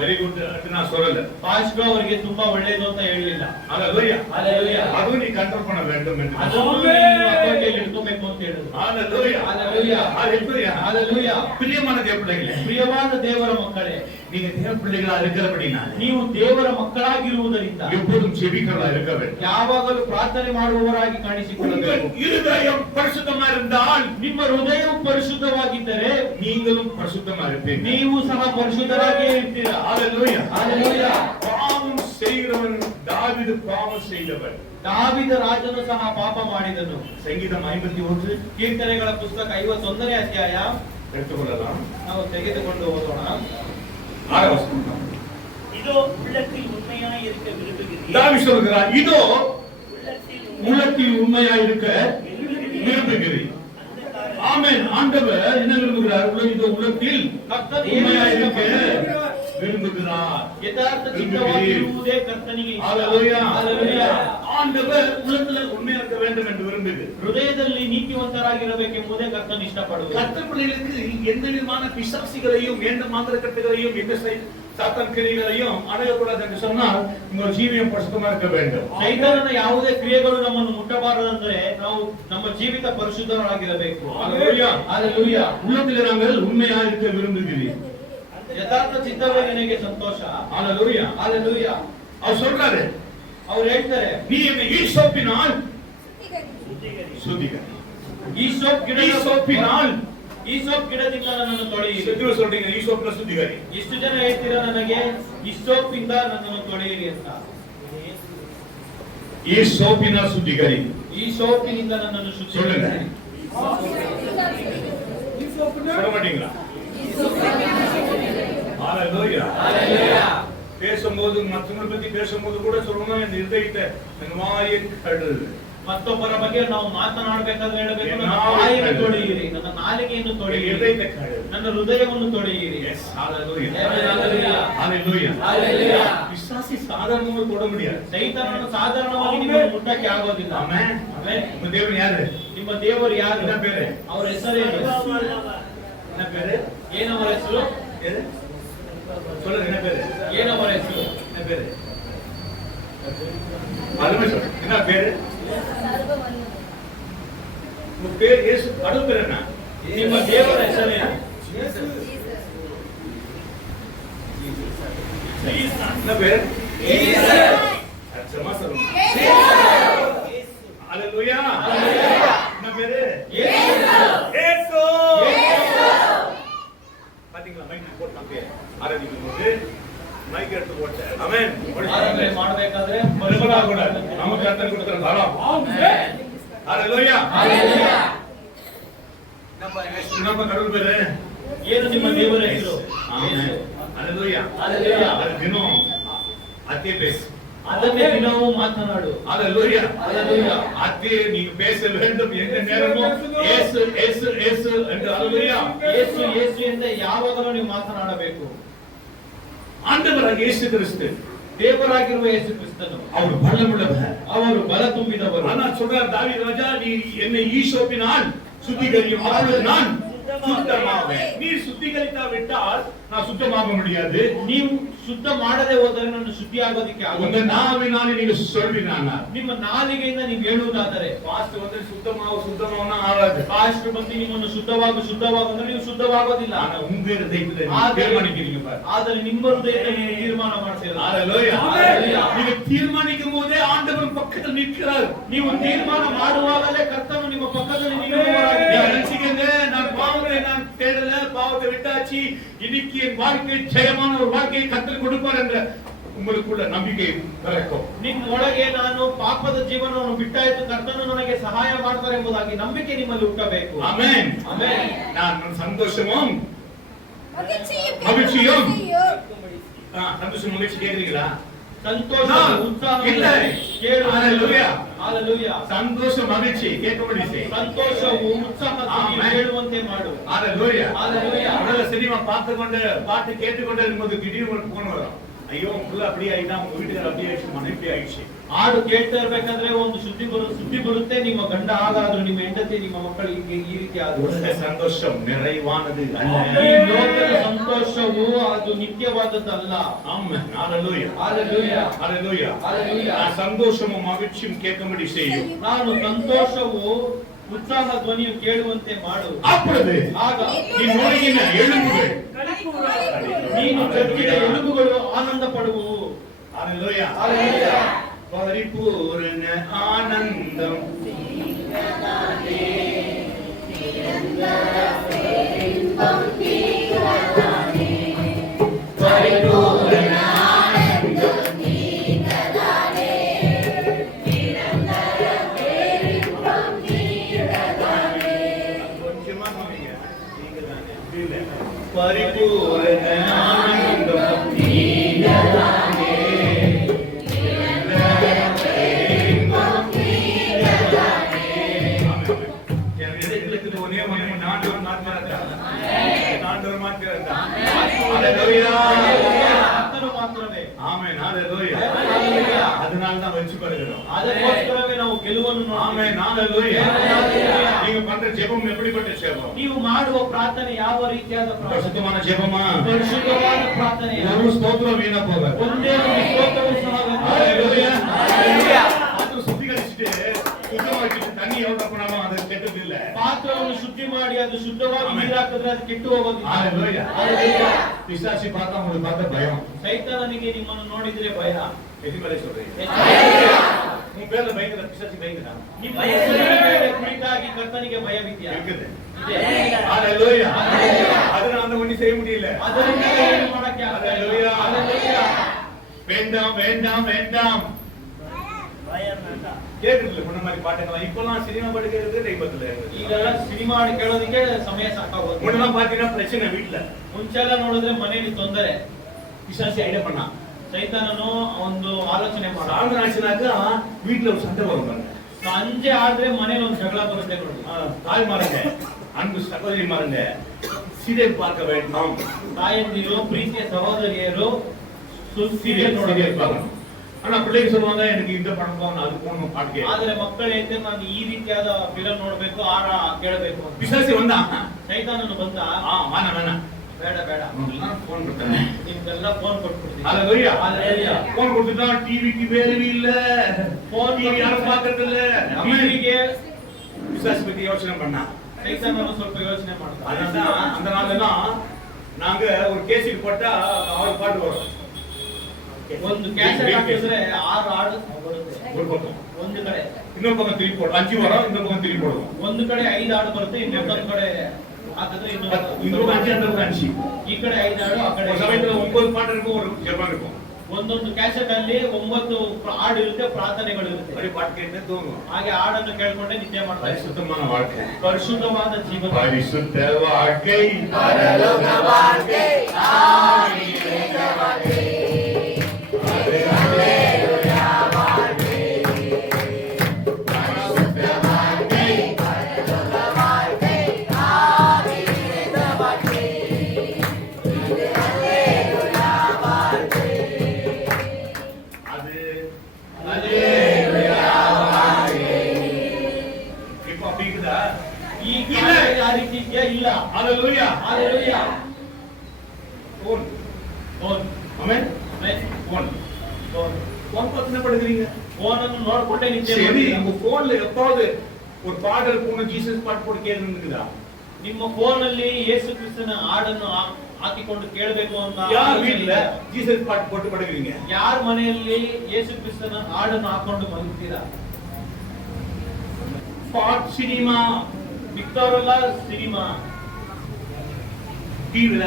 வெரி குட் நான் சொல்லல. ಪಾಸ್ಟರ್ ಅವರಿಗೆ ತುಂಬಾ ಒಳ್ಳೆಯದು ಅಂತ ಹೇಳಲಿಲ್ಲ. ஹalleluya. ஹalleluya. அது நீ கண்ட்ரோல் பண்ண வேண்டும் என்று. ಅದನ್ನು ನೀನು ಅಕೌಂಟಲ್ಲಿ ಇಟ್ಕೋಬೇಕು ಅಂತ ಹೇಳಿದ್ರು. ஹalleluya. ஹalleluya. ஹalleluya. ஹalleluya. பிரியமான தேவ பிள்ளைகளே, ಪ್ರಿಯವಾದ ದೇವರ ಮಕ್ಕಳೇ, நீங்க தேவ பிள்ளைகளா இருக்கிறபடினா ನೀವು ದೇವರ ಮಕ್ಕಳಾಗಿರುವುದರಿಂದ எப்போதும் ஜெபிக்கிறவளா இருக்க வேண்டும். ಯಾವಾಗಲೂ ಪ್ರಾರ್ಥನೆ ಮಾಡುವವರಾಗಿ உங்கள் ಕಾಣಿಸಿಕೊಳ್ಳಬೇಕು. இருதயம் பரிசுத்தமா இருந்தால் ನಿಮ್ಮ ಹೃದಯವು ಪರಿಶುದ್ಧವಾಗಿದ್ದರೆ நீங்களும் பரிசுத்தமா இருப்பீங்க. ನೀವು ಸಹ ಪರಿಶುದ್ಧರಾಗಿಯೇ ಇರ್ತೀರಾ. ஹalleluya. ஹalleluya. பாவம் செய்கிறவன் தாவீது பாவம் செய்தவன். ದಾವೀದ ರಾಜನು ಸಹ ಪಾಪ ಮಾಡಿದನು. சங்கீதம் 51 ಕೀರ್ತನೆಗಳ ಪುಸ್ತಕ 51ನೇ ಅಧ್ಯಾಯ எடுத்துக்கொள்ளலாம். ನಾವು ತೆಗೆದುಕೊಂಡು ಓದೋಣ. 6வது வசனம். இதோ உள்ளத்தில் உண்மையாய் இருக்க விரும்புகிறேன். தாவீது சொல்கிறார், இதோ உள்ளத்தில் உள்ளத்தில் உண்மையாய் இருக்க விரும்புகிறேன். ஆமென். ஆண்டவர் என்ன விரும்புகிறார்? உள்ளத்தில் ಕರ್ತನು உண்மையாய் இருக்க விரும்புகிறார். ಯಥಾರ್ಥ ಚಿತ್ತವಾಗಿರುವುದೇ ಕರ್ತನಿಗೆ ಇಷ್ಟ. ஹalleluya. ஹalleluya. ஆண்டவர் உள்ளத்துல உண்மையா இருக்க வேண்டும் என்று விரும்புது. ಹೃದಯದಲ್ಲಿ ನೀತಿವಂತರಾಗಿರಬೇಕೆಂಬುದೇ ಕರ್ತನು ಇಷ್ಟಪಡುವುದು. கர்த்தர் பிள்ளைகளுக்கு எந்த விதமான பிசாசுகளையும் எந்த மாந்திரக்கட்டுகளையும் எந்த சாத்தான் கிரியைகளையும் அடையக்கூடாது என்று சொன்னால் உங்கள் ஜீவியம் பரிசுத்தமா இருக்க வேண்டும். ಸೈತಾನನ ಯಾವುದೇ ಕ್ರಿಯೆಗಳು ನಮ್ಮನ್ನು ಮುಟ್ಟಬಾರದಂದ್ರೆ ನಾವು ನಮ್ಮ ಜೀವಿತ ಪರಿಶುದ್ಧರಾಗಿರಬೇಕು. ஹalleluya. ಹalleluya. உள்ளத்திலே நாங்கள் உண்மையா இருக்க விரும்புகிறீர்கள். ಯಥಾರ್ಥ ಚಿತ್ತವೇ ನಿನಗೆ ಸಂತೋಷ. ஹalleluya. ಹalleluya. அவர் சொல்றாரு, ಅವರು ಹೇಳ್ತಾರೆ, நீ என்னை ஈசோப்பினால் சுத்திகரி. சுத்திகரி. ಈಸೋಪ್ ಗಿಡದಿಂದ ನನ್ನನ್ನು ತೊಳೆಯಿರಿ. எத்தனை சொல்றீங்க ஈசோப்ல சுத்திகரி? ಎಷ್ಟು ಜನ ಹೇಳ್ತೀರಾ ನನಗೆ ಈಸೋಪಿಂದ ನನ್ನನ್ನು ತೊಳೆಯಿರಿ ಅಂತ? ஈசோப்பினால் சுத்திகரி. ಈಸೋಪಿನಿಂದ ನನ್ನನ್ನು சொல்லுங்க. ಶುದ್ಧೀಕರಿಸಿ. சொல்ல மாட்டீங்களா? ஹalleluya. பேசும்போது மற்றவங்களை பத்தி பேசும்போது கூட சொல்லணும், இந்த இதயத்தை என் வாயை கழுவு. ಮತ್ತೊಬ್ಬರ ಬಗ್ಗೆ ನಾವು ಮಾತನಾಡಬೇಕಾದ್ರೆ ಹೇಳಬೇಕು, ನನ್ನ ಬಾಯನ್ನು ತೊಳೆಯಿರಿ, ನನ್ನ ನಾಲಿಗೆಯನ್ನು ತೊಳೆಯಿರಿ, இதயத்தை கழுவு. ನನ್ನ ಹೃದಯವನ್ನು ತೊಳೆಯಿರಿ. Yes, hallelujah. Hallelujah. Hallelujah. Hallelujah. பிசாசு சாதாரணமாக தொட முடியாது. ಸೈತಾನನು ಸಾಧಾರಣವಾಗಿ ನಿಮ್ಮನ್ನು ಮುಟ್ಟಕ್ಕೆ ಆಗೋದಿಲ್ಲ. ಆಮೆನ್. ಆಮೆನ್. உங்க தேவன் யாரு? ನಿಮ್ಮ ದೇವರು ಯಾರು? என்ன பேரு? ಅವರ ಹೆಸರೇನು? என்ன பேரு? ಏನವರ ಹೆಸರು? எது? சொல்லுங்க, என்ன பேரு? ಏನವರ ಹೆಸರು? என்ன பேரு? அதுமே சொல்லு. என்ன பேரு? உங்க பேர் இயேசு. கடவுள் பேர் என்ன? ನಿಮ್ಮ ದೇವರ ಹೆಸರೇನು? என்ன பேர்? அச்சமா சொல்லுங்க. ஹalleluya. என்ன பேரு? இயேசு. பாத்தீங்களா, மைக் போட்டான் பேர் ஆரம்பிக்கும் போது மைக் எடுத்து போட்டேன். ஆமென். ಆರಾಧನೆ ಮಾಡಬೇಕಾದ್ರೆ மறுபடியும் நமக்கு கர்த்தர் கொடுக்கிற வரம். ஆமென். ஹalleluya. ಹalleluya. நம்ம கடவுள் பேரு ಏನು ನಿಮ್ಮ ದೇವರ ಹೆಸರು? ஆமென். ஹalleluya. ஹalleluya. அது தினம் அதே பேசு. ಅದನ್ನೇ ದಿನವೂ ಮಾತನಾಡು. ஹalleluya. ஹalleluya. அதே நீங்க பேச வேண்டும் எந்த நேரமும் இயேசு இயேசு இயேசு என்று. ஹalleluya. ಯೇಸು ಯೇಸು ಎಂದು ಯಾವಾಗಲೂ ನೀವು ಮಾತನಾಡಬೇಕು. ஆண்டவராகிய இயேசு கிறிஸ்து ದೇವರಾಗಿರುವ ಯೇಸು ಕ್ರಿಸ್ತನು அவர் பலமுள்ளவர், ಅವರು ಬಲ ತುಂಬಿದವರು. ஆனா சொல்றார் தாவீது ராஜா, நீ என்னை ஈசோப்பினால் சுத்திகரியும், அப்பொழுது நான் சுத்தமாவேன். நீர் சுத்திகரிக்காவிட்டால் நான் சுத்தமாக முடியாது. ನೀವು ಶುದ್ಧ ಮಾಡದೆ ಹೋದರೆ ನನ್ನ ಶುದ್ಧಿ ಆಗೋದಕ್ಕೆ உங்க ಆಗೋದಿಲ್ಲ. நாவினாலே நீங்க சொல்வீங்க. ನಿಮ್ಮ ನಾಲಿಗೆಯಿಂದ ನೀವು ಹೇಳುವುದಾದರೆ பாஸ்ட் வந்து சுத்தமாவனா ஆகாது. ಪಾಸ್ಟ್ ಬಂದು ನಿಮ್ಮನ್ನು ಶುದ್ಧವಾಗು ಅಂದ್ರೆ ನೀವು ಶುದ್ಧವಾಗೋದಿಲ್ಲ. ஆனா உங்க இதயத்துல நீங்க தீர்மானிக்கிறீங்க பாரு. ಆದರೆ ನಿಮ್ಮ ಹೃದಯದಲ್ಲಿ ನೀವು ತೀರ್ಮಾನ ಮಾಡ್ತೀರಾ. ஹalleluya. ஹalleluya. நீங்க தீர்மானிக்கும் போதே ஆண்டவர் பக்கத்துல நிற்கிறார். ನೀವು ತೀರ್ಮಾನ ಮಾಡುವಾಗಲೇ ಕರ್ತನು ನಿಮ್ಮ ಪಕ್ಕದಲ್ಲಿ நீங்க ನಿಲ್ಲುವವರಾಗಿದ್ದಾರೆ. நினைச்சீங்க, நான் பாவத்தை நான் தேடல, பாவத்தை விட்டாச்சு, இன்னைக்கு என் வாழ்க்கை ஜெயமான ஒரு வாழ்க்கையை கர்த்தர் கொடுப்பார் என்ற உங்களுக்குள்ள நம்பிக்கை பிறக்கும். ನಿಮ್ಮ ಒಳಗೆ ನಾನು ಪಾಪದ ಜೀವನವನ್ನು ಬಿಟ್ಟಾಯ್ತು, ಕರ್ತನು ನನಗೆ ಸಹಾಯ ಮಾಡ್ತಾರೆ ಎಂಬುದಾಗಿ ನಂಬಿಕೆ ನಿಮ್ಮಲ್ಲಿ ಹುಟ್ಟಬೇಕು. ஆமென். ಆಮೆನ್. நான் சந்தோஷமும் மகிழ்ச்சியும் மகிழ்ச்சியும். கேட்கும்படி சந்தோஷம் மகிழ்ச்சி கேக்குறீங்களா? ಸಂತೋಷ ಉತ್ಸಾಹ ಇಲ್ಲ. Hallelujah. Hallelujah. சந்தோஷ மகிழ்ச்சி கேட்கும்படி செய். ಸಂತೋಷವು ಉತ್ಸಾಹ ಆಮೆನ್. ಹೇಳುವಂತೆ ಮಾಡು. Hallelujah. Hallelujah. உடல சினிமா பார்த்துக்கொண்டு பாட்டு கேட்டுக்கொண்டு இருக்கும்போது திடீர்னு ஒரு போன் வரும். ஐயோ உள்ள அப்படியே ஆயிட்டா, உங்க வீட்டுக்கார அப்படியே ஆயிடுச்சு, மனைவி அப்படியே ஆயிடுச்சு. ಹಾಡು ಕೇಳ್ತಾ ಇರ್ಬೇಕಾದ್ರೆ ಒಂದು ಸುದ್ದಿ ಬರುತ್ತೆ, ನಿಮ್ಮ ಗಂಡ ಹಾಗಾದ್ರು, ನಿಮ್ಮ ಹೆಂಡತಿ, ನಿಮ್ಮ ಮಕ್ಕಳಿಗೆ ಈ ರೀತಿ ಆದ್ರು. உலக சந்தோஷம் நிறைவானது அல்ல. ಈ ಲೋಕದ ಸಂತೋಷವು ಅದು ನಿತ್ಯವಾದದ್ದಲ್ಲ. ஆமென். Hallelujah. Hallelujah. Hallelujah. Hallelujah. நான் சந்தோஷமும் மகிழ்ச்சியும் கேட்கும்படி செய்யும். ನಾನು ಸಂತೋಷವು ಉತ್ಸಾಹ ಧ್ವನಿಯು ಕೇಳುವಂತೆ ಮಾಡು. அப்பொழுது ಆಗ நீ நொறுங்கின எலும்புகள், ನೀನು ಚಚ್ಚಿದ ಎಲುಬುಗಳು ಆನಂದ ಪಡುವವು. Hallelujah. Hallelujah. பரிபூரண ஆனந்தம் பரிபூரண கொஞ்சமா சொன்னீங்க. நீங்க தானே. இல்ல. பரிபூரண ஆனந்தம் நீங்கதானே. என் இதயத்துக்கு ஒரே மனிதன் ஆண்டவர் மாத்திரம்தான். ஆண்டவர் மாத்திரம்தான். ஹalleluya. ಕರ್ತನು ಮಾತ್ರವೇ. ஆமென். ஹalleluya. Hallelujah. அதனால தான் வெற்றி பெறுகிறோம். ಅದಕ್ಕೋಸ್ಕರವೇ ನಾವು ಗೆಲುವನ್ನು ஆமென் ನೋಡ್ತೀವಿ. ஹalleluya. நீங்க பண்ற ஜெபம் எப்படிப்பட்ட ஜெபம்? ನೀವು ಮಾಡುವ ಪ್ರಾರ್ಥನೆ ಯಾವ ರೀತಿಯಾದ ಪ್ರಾರ್ಥನೆ? பரிசுத்தமான ஜெபமா? ಪರಿಶುದ್ಧವಾದ ಪ್ರಾರ್ಥನೆ. ஒரு ஸ்தோத்திரம் வீண போகாது. ಒಂದೇ ಒಂದು ಸ್ತೋತ್ರವೂ ಸಹ ஹalleluya. ஹalleluya. பாத்திரம் சுத்திகரிச்சிட்டு சுத்தமாக்கிட்டு தண்ணி எவ்வளவு பண்ணாமோ அது கெட்டது இல்ல. ಪಾತ್ರವನ್ನು ಶುದ್ಧಿ ಮಾಡಿ ಅದು ಶುದ್ಧವಾಗಿ ನೀರು ಹಾಕಿದ್ರೆ ಅದು ಕೆಟ್ಟು ಹೋಗೋದಿಲ್ಲ. ஹalleluya. ஹalleluya. பிசாசு பார்த்தா உங்களுக்கு பார்த்த பயம். ಸೈತಾನನಿಗೆ ನಿಮ್ಮನ್ನು ನೋಡಿದ್ರೆ ಭಯ. எதிமலை சொல்றீங்க. உன் பேர்ல பயங்கர பிசாசு பயங்கர. ನಿಮ್ಮ ಹೆಸರಿನ ಕುರಿತಾಗಿ ಕರ್ತನಿಗೆ ಭಯವಿದೆಯಾ? இருக்குது. ಇದೆ. ஹalleluya. அதனால அந்த ஒண்ணு செய்ய முடியல. ಅದರಿಂದ ಏನು ಮಾಡಕ್ಕೆ ಆಗಲ್ಲ. ஹalleluya. ஹalleluya. வேண்டாம் வேண்டாம் வேண்டாம். ಭಯಬೇಡ. கேக்குதுல முன்ன மாதிரி பாட்டுங்க இப்போலாம் சினிமா பாட்டு கேக்குறது டைபத்துல. ಈಗೆಲ್ಲ ಸಿನಿಮಾ ಕೇಳೋದಕ್ಕೆ ಸಮಯ ಸಾಕಾಗೋದು. முன்னலாம் பாத்தீங்கன்னா பிரச்சனை வீட்ல. ಮುಂಚೆಲ್ಲ ನೋಡಿದ್ರೆ ಮನೆಯಲ್ಲಿ ತೊಂದರೆ. பிசாசு ஐடியா பண்ணா. ಸೈತಾನನು ಒಂದು ಆಲೋಚನೆ ಮಾಡ. சாயந்தரம் வீட்ல ஒரு சண்டை வரும் பாருங்க. ಸಂಜೆ ಆದ್ರೆ ಮನೇಲಿ ಒಂದು ಜಗಳ ಬರುತ್ತೆ ನೋಡಿ. தாய்மாருங்க அன்பு சகோதரிமாருங்க சீரியல் பார்க்க வேண்டாம். ತಾಯಂದಿರು ಪ್ರೀತಿಯ ಸಹೋದರಿಯರು சீரியல் ನೋಡಬೇಕು. பார்க்கணும். ஆனா பிள்ளைங்க சொல்லுவாங்க எனக்கு இந்த படம் போகணும் அது போகணும் பாட்டு. ಆದ್ರೆ ಮಕ್ಕಳು ಹೇಳ್ತಾರೆ ನಾನು ಈ ರೀತಿಯಾದ ಫಿಲಂ ನೋಡ್ಬೇಕು ಆರ ಕೇಳಬೇಕು ಅಂತ. பிசாசு வந்தா ಸೈತಾನನು ಬಂದ வேணாம் வேணாம் ಬೇಡ ಬೇಡ போன் கொடுத்தானே. ನಿಮ್ಗೆಲ್ಲ ಫೋನ್ ಕೊಟ್ಬಿಡ್ತೀನಿ. ஹalleluya. ஹalleluya. போன் கொடுத்துட்டா டிவிக்கு வேல்யூ இல்ல. போன் யாரும் பார்க்கறது இல்ல. ಟಿವಿಗೆ பிசாசு பத்தி யோசனை பண்ணா. ಸೈತಾನನು ಸ್ವಲ್ಪ ಯೋಚನೆ ಮಾಡ್ತಾರೆ. அதான் அந்த நாளெல்லாம் நாங்க ஒரு கேசிட் போட்டா ஆறு பாட்டு வரும். ಒಂದು ಕ್ಯಾಸೆಟ್ ಹಾಕಿದ್ರೆ 6 ಹಾಡು ಬರುತ್ತೆ. ஒரு பக்கம் ಒಂದು ಕಡೆ இன்னொரு பக்கம் திருப்பி போடும். 5 வரும் இந்த பக்கம் திருப்பி போடுவோம். ಒಂದು ಕಡೆ 5 ಹಾಡು ಬರುತ್ತೆ, ಇನ್ನೊಂದು ಕಡೆ ಹಾಕಿದ್ರೆ இந்த பக்கம் 5 அந்த பக்கம் 5. ಈ ಕಡೆ 5 ಹಾಡು ಆ ಕಡೆ ஒரு சமயத்துல 9 பாட்டு இருக்கும் ஒரு ஜெபம் இருக்கும். ಒಂದೊಂದು ಕ್ಯಾಸೆಟ್ ಅಲ್ಲಿ 9 ಹಾಡು ಇರುತ್ತೆ, ಪ್ರಾರ್ಥನೆಗಳು ಇರುತ್ತೆ. ಬರೀ ಪಾட்டு ಕೇಳ್ತಾ தூங்கும். ಹಾಗೆ ಹಾಡನ್ನು ಕೇಳ್ಕೊಂಡೆ ನಿದ್ದೆ ಮಾಡ್ತಾರೆ. பரிசுத்தமான வாழ்க்கை. ಪರಿಶುದ್ಧವಾದ ಜೀವನ. பரிசுத்த வாழ்க்கை. பரலோக வாழ்க்கை ஆவியில வாழ்க்கை அது அல்லேலூயா வாழ்க்கை பரிசுத்த வாழ்க்கை பரலோக வாழ்க்கை ஆவியில வாழ்க்கை இது அல்லேலூயா வாழ்க்கை அது அல்லேலூயா வாழ்க்கை இப்ப அப்படி இருக்குதா? ಈ ಕಾಲದಲ್ಲಿ ಆ ರೀತಿ ಇದೆಯಾ? ಇಲ್ಲ. ஹalleluya. ஹalleluya. போன். ಫೋನ್ ஆமென். ಆಮೇಲೆ போன். ಫೋನ್ போன் பார்த்து என்ன பண்ணுவீங்க? ಫೋನ್ ಅನ್ನು ನೋಡ್ಕೊಂಡೆ ನಿದ್ದೆ சரி ಮಾಡ್ತೀರಾ? உங்க போன்ல எப்பாவது ஒரு பாடல் போன ஜீசஸ் பாட்டு போட்டு கேக்குறதுக்குதா? ನಿಮ್ಮ ಫೋನ್ ಅಲ್ಲಿ ಯೇಸು ಕ್ರಿಸ್ತನ ಹಾಡನ್ನು ಹಾಕಿಕೊಂಡು ಕೇಳಬೇಕು ಅಂತ யார் வீட்ல ஜீசஸ் பாட்டு போட்டு படுக்கிறீங்க? ಯಾರ ಮನೆಯಲ್ಲಿ ಯೇಸು ಕ್ರಿಸ್ತನ ಹಾಡನ್ನು ಹಾಕೊಂಡು ಮಲಗ್ತೀರಾ? பாட் சினிமா ಮಿಕ್ಕವರೆಲ್ಲ ಸಿನಿಮಾ டிவில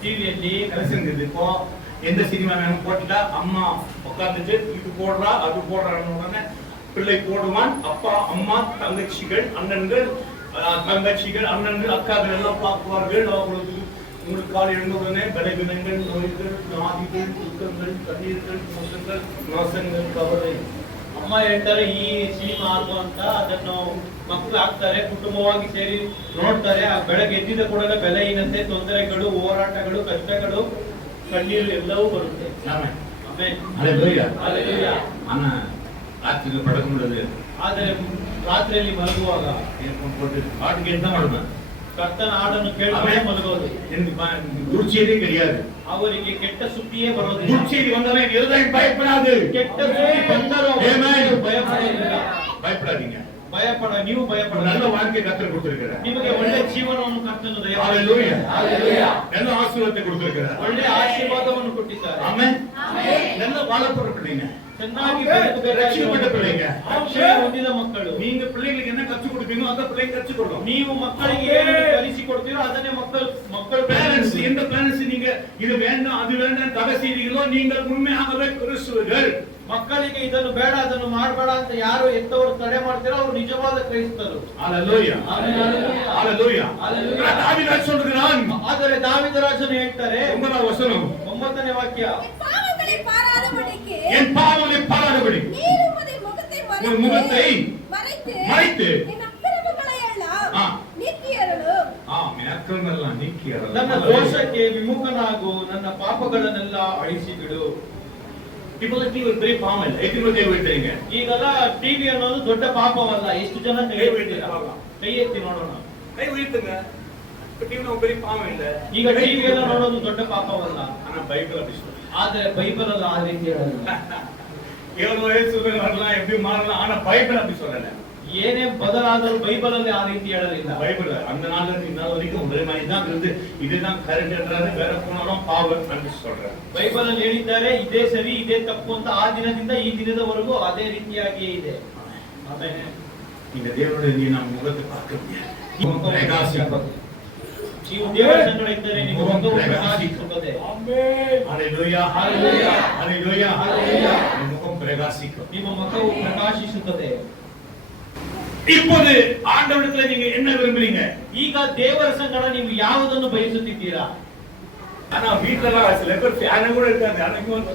ಟಿವಿಯಲ್ಲಿ கலெக்ஷன் இருக்குது. இப்போ எந்த சினிமா வேணும் போட்டுட்டா அம்மா உட்கார்ந்துட்டு இது போடுறா அது போடுறான்னு உடனே பிள்ளை போடுவான். அப்பா அம்மா தங்கச்சிகள் அண்ணன்கள் தங்கச்சிகள் அண்ணன்கள் அக்காக்கள் எல்லாம் பார்க்குவார்கள். உங்களுக்கு காலை எழுந்த உடனே பலவீனங்கள் நோய்கள் வியாதிகள் துக்கங்கள் கண்ணீர்கள் மோசங்கள் நாசங்கள் கவலை. ಅಮ್ಮ ಹೇಳ್ತಾರೆ ಈ ಸಿನಿಮಾ ಹಾಕು ಅಂತ, ಅದನ್ನು ಮಕ್ಕಳು ಹಾಕ್ತಾರೆ, ಕುಟುಂಬವಾಗಿ ಸೇರಿ ನೋಡ್ತಾರೆ. ಆ ಬೆಳಗ್ಗೆ ಎದ್ದಿದ ಕೂಡಲೇ ಬೆಲೆಯಿನಂತೆ ತೊಂದರೆಗಳು, ಹೋರಾಟಗಳು, ಕಷ್ಟಗಳು, ಕಣ್ಣೀರು ಎಲ್ಲವೂ ಬರುತ್ತೆ. ஆமென். ಆಮೇಲೆ ஹalleluya. ஹalleluya. ஆனா ராத்திரி படுக்கும் பொழுது ಆದರೆ ರಾತ್ರಿಯಲ್ಲಿ ಮಲಗುವಾಗ ஏற்பம் போட்டு பாட்டு கேட்டு தான் படுப்பேன். ಕರ್ತನ ಹಾಡನ್ನು ಕೇಳ್ಕೊಂಡೇ ಮಲಗೋದು. எனக்கு துர்ச்செய்தே கிடையாது. ಅವರಿಗೆ ಕೆಟ್ಟ ಸುದ್ದಿಯೇ ಬರೋದಿಲ್ಲ. துர்ச்செய்தி வந்தாலே இருதயம் பயப்படாது. ಕೆಟ್ಟ ಸುದ್ದಿ ಬಂದರೂ Amen. ಭಯಪಡೋದಿಲ್ಲ. பயப்படாதீங்க. ನೀವು ஒரு ಭಯಪಡ. நல்ல வாழ்க்கை கர்த்தர் கொடுத்திருக்கிறார். ನಿಮಗೆ ಒಳ್ಳೆ ಜೀವನವನ್ನು ಕರ್ತನು ஹalleluya. ஹalleluya. நல்ல ஆசீர்வாதத்தை கொடுத்திருக்கிறார். ಒಳ್ಳೆ ಆಶೀರ್ವಾದವನ್ನು ಕೊಟ್ಟಿದ್ದಾರೆ. ஆமென். நல்ல வாழப்போற பிள்ளைங்க. ಚೆನ್ನಾಗಿ ரட்சிக்கப்பட்ட பிள்ளைங்க. ರಕ್ಷಣೆ ಹೊಂದಿದ ಮಕ್ಕಳು. நீங்க பிள்ளைங்களுக்கு என்ன கற்றுக் கொடுப்பீங்களோ அந்த பிள்ளைங்க கற்றுக் கொடுக்கும். ನೀವು ಮಕ್ಕಳಿಗೆ ಏನು ಕಲಿಸಿಕೊಡ್ತೀರೋ ಅದನ್ನೇ ಮಕ್ಕಳು பேரண்ட்ஸ் எந்த பேரண்ட்ஸ் நீங்க இது வேண்டாம் அது வேண்டாம் தடை செய்றீங்களோ நீங்கள் உண்மையாகவே கிறிஸ்துவர்கள். ಮಕ್ಕಳಿಗೆ ಇದನ್ನು ಬೇಡ ಅದನ್ನು ಮಾಡಬೇಡ ಅಂತ ಯಾರು ಎತ್ತವರು ತಡೆ ಮಾಡ್ತೀರೋ ಅವರು ನಿಜವಾದ ಕ್ರೈಸ್ತರು. ஹalleluya. ஹalleluya. ஹalleluya. ஹalleluya. தாவீது சொல்றான். ಆದರೆ ದಾವೀದ ರಾಜನು ಹೇಳ್ತಾರೆ 9ನೇ ವಚனம். 9ನೇ ವಾಕ್ಯ. பாவங்களை பாராதபடிக்கு என் பாவங்களை பாராதபடி நீர் உமது முகத்தை உன் முகத்தை மறைத்து என் அக்கிரமங்களை எல்லாம் நீக்கியருளும். மேற்கொள்ளெல்லாம் நீக்கியருளும். ನನ್ನ ದೋಷಕ್ಕೆ ವಿಮುಖನಾಗು, ನನ್ನ ಪಾಪಗಳನ್ನೆಲ್ಲ ಅಳಿಸಿ ಬಿಡು. இப்போதான் டிவி ஒரு பெரிய பாவம் இல்லை. எத்தனை பேர் கை வைக்கிறீங்க? ಈಗೆಲ್ಲ ಟಿವಿ ಅನ್ನೋದು ದೊಡ್ಡ ಪಾಪವಲ್ಲ. ಎಷ್ಟು ಜನ ಕೈ ಎತ್ತಿದ್ದೀರಾ? ಕೈ ಎತ್ತಿ ನೋಡೋಣ. கை உயர்த்துங்க. இப்ப டிவி ஒரு பெரிய பாவம் இல்லை. ಈಗ ಟಿವಿ ಎಲ್ಲ ನೋಡೋದು ದೊಡ್ಡ ಪಾಪವಲ್ಲ. ஆனா பைபிள் அப்படி சொல்லுது. ಆದ್ರೆ ಬೈಬಲ್ ಅಲ್ಲ ಆ ರೀತಿ ಹೇಳೋದಿಲ್ಲ. எவ்வளவு வயசு வரலாம், எப்படி மாறலாம், ஆனா பைபிள் அப்படி சொல்லல. ಏನೇ ಬದಲಾದರೂ ಬೈಬಲ್ ಅಲ್ಲಿ ಆ ರೀತಿ ಹೇಳಲಿಲ್ಲ. பைபிள் அந்த நாள்ல இருந்து இந்த நாள் வரைக்கும் ஒரே மாதிரி தான் இருந்து இதுதான் கரெக்ட் என்றாரு, வேற போனாலும் பாவம் என்று சொல்றாரு. ಬೈಬಲ್ ಅಲ್ಲಿ ಹೇಳಿದ್ದಾರೆ ಇದೇ ಸರಿ ಇದೇ ತಪ್ಪು ಅಂತ. ಆ ದಿನದಿಂದ ಈ ದಿನದವರೆಗೂ ಅದೇ ರೀತಿಯಾಗಿಯೇ ಇದೆ. ಆಮೇಲೆ இந்த தேவனுடைய நீ நம்ம முகத்தை பார்க்க முடியாது. பிரகாசிக்கும். ನೀವು ದೇವರ ಸಂಗಡ ಇದ್ದರೆ ನಿಮ್ಮ ಮುಖವು ಪ್ರಕಾಶಿಸುತ್ತದೆ. ஹalleluya, ஹalleluya, ஹalleluya, ஹalleluya. ನಿಮ್ಮ முகம் பிரகாசிக்கும். ನಿಮ್ಮ ಮುಖವು ಪ್ರಕಾಶಿಸುತ್ತದೆ. இப்போது ஆண்டவரிடத்துல நீங்க என்ன விரும்புறீங்க? ಈಗ ದೇವರ ಸಂಗಡ ನೀವು ಯಾವುದನ್ನು ಬಯಸುತ್ತಿದ್ದೀರಾ? ஆனா வீட்ல சில பேர் ஃபேன் கூட இருக்காது. அன்னைக்கு வந்து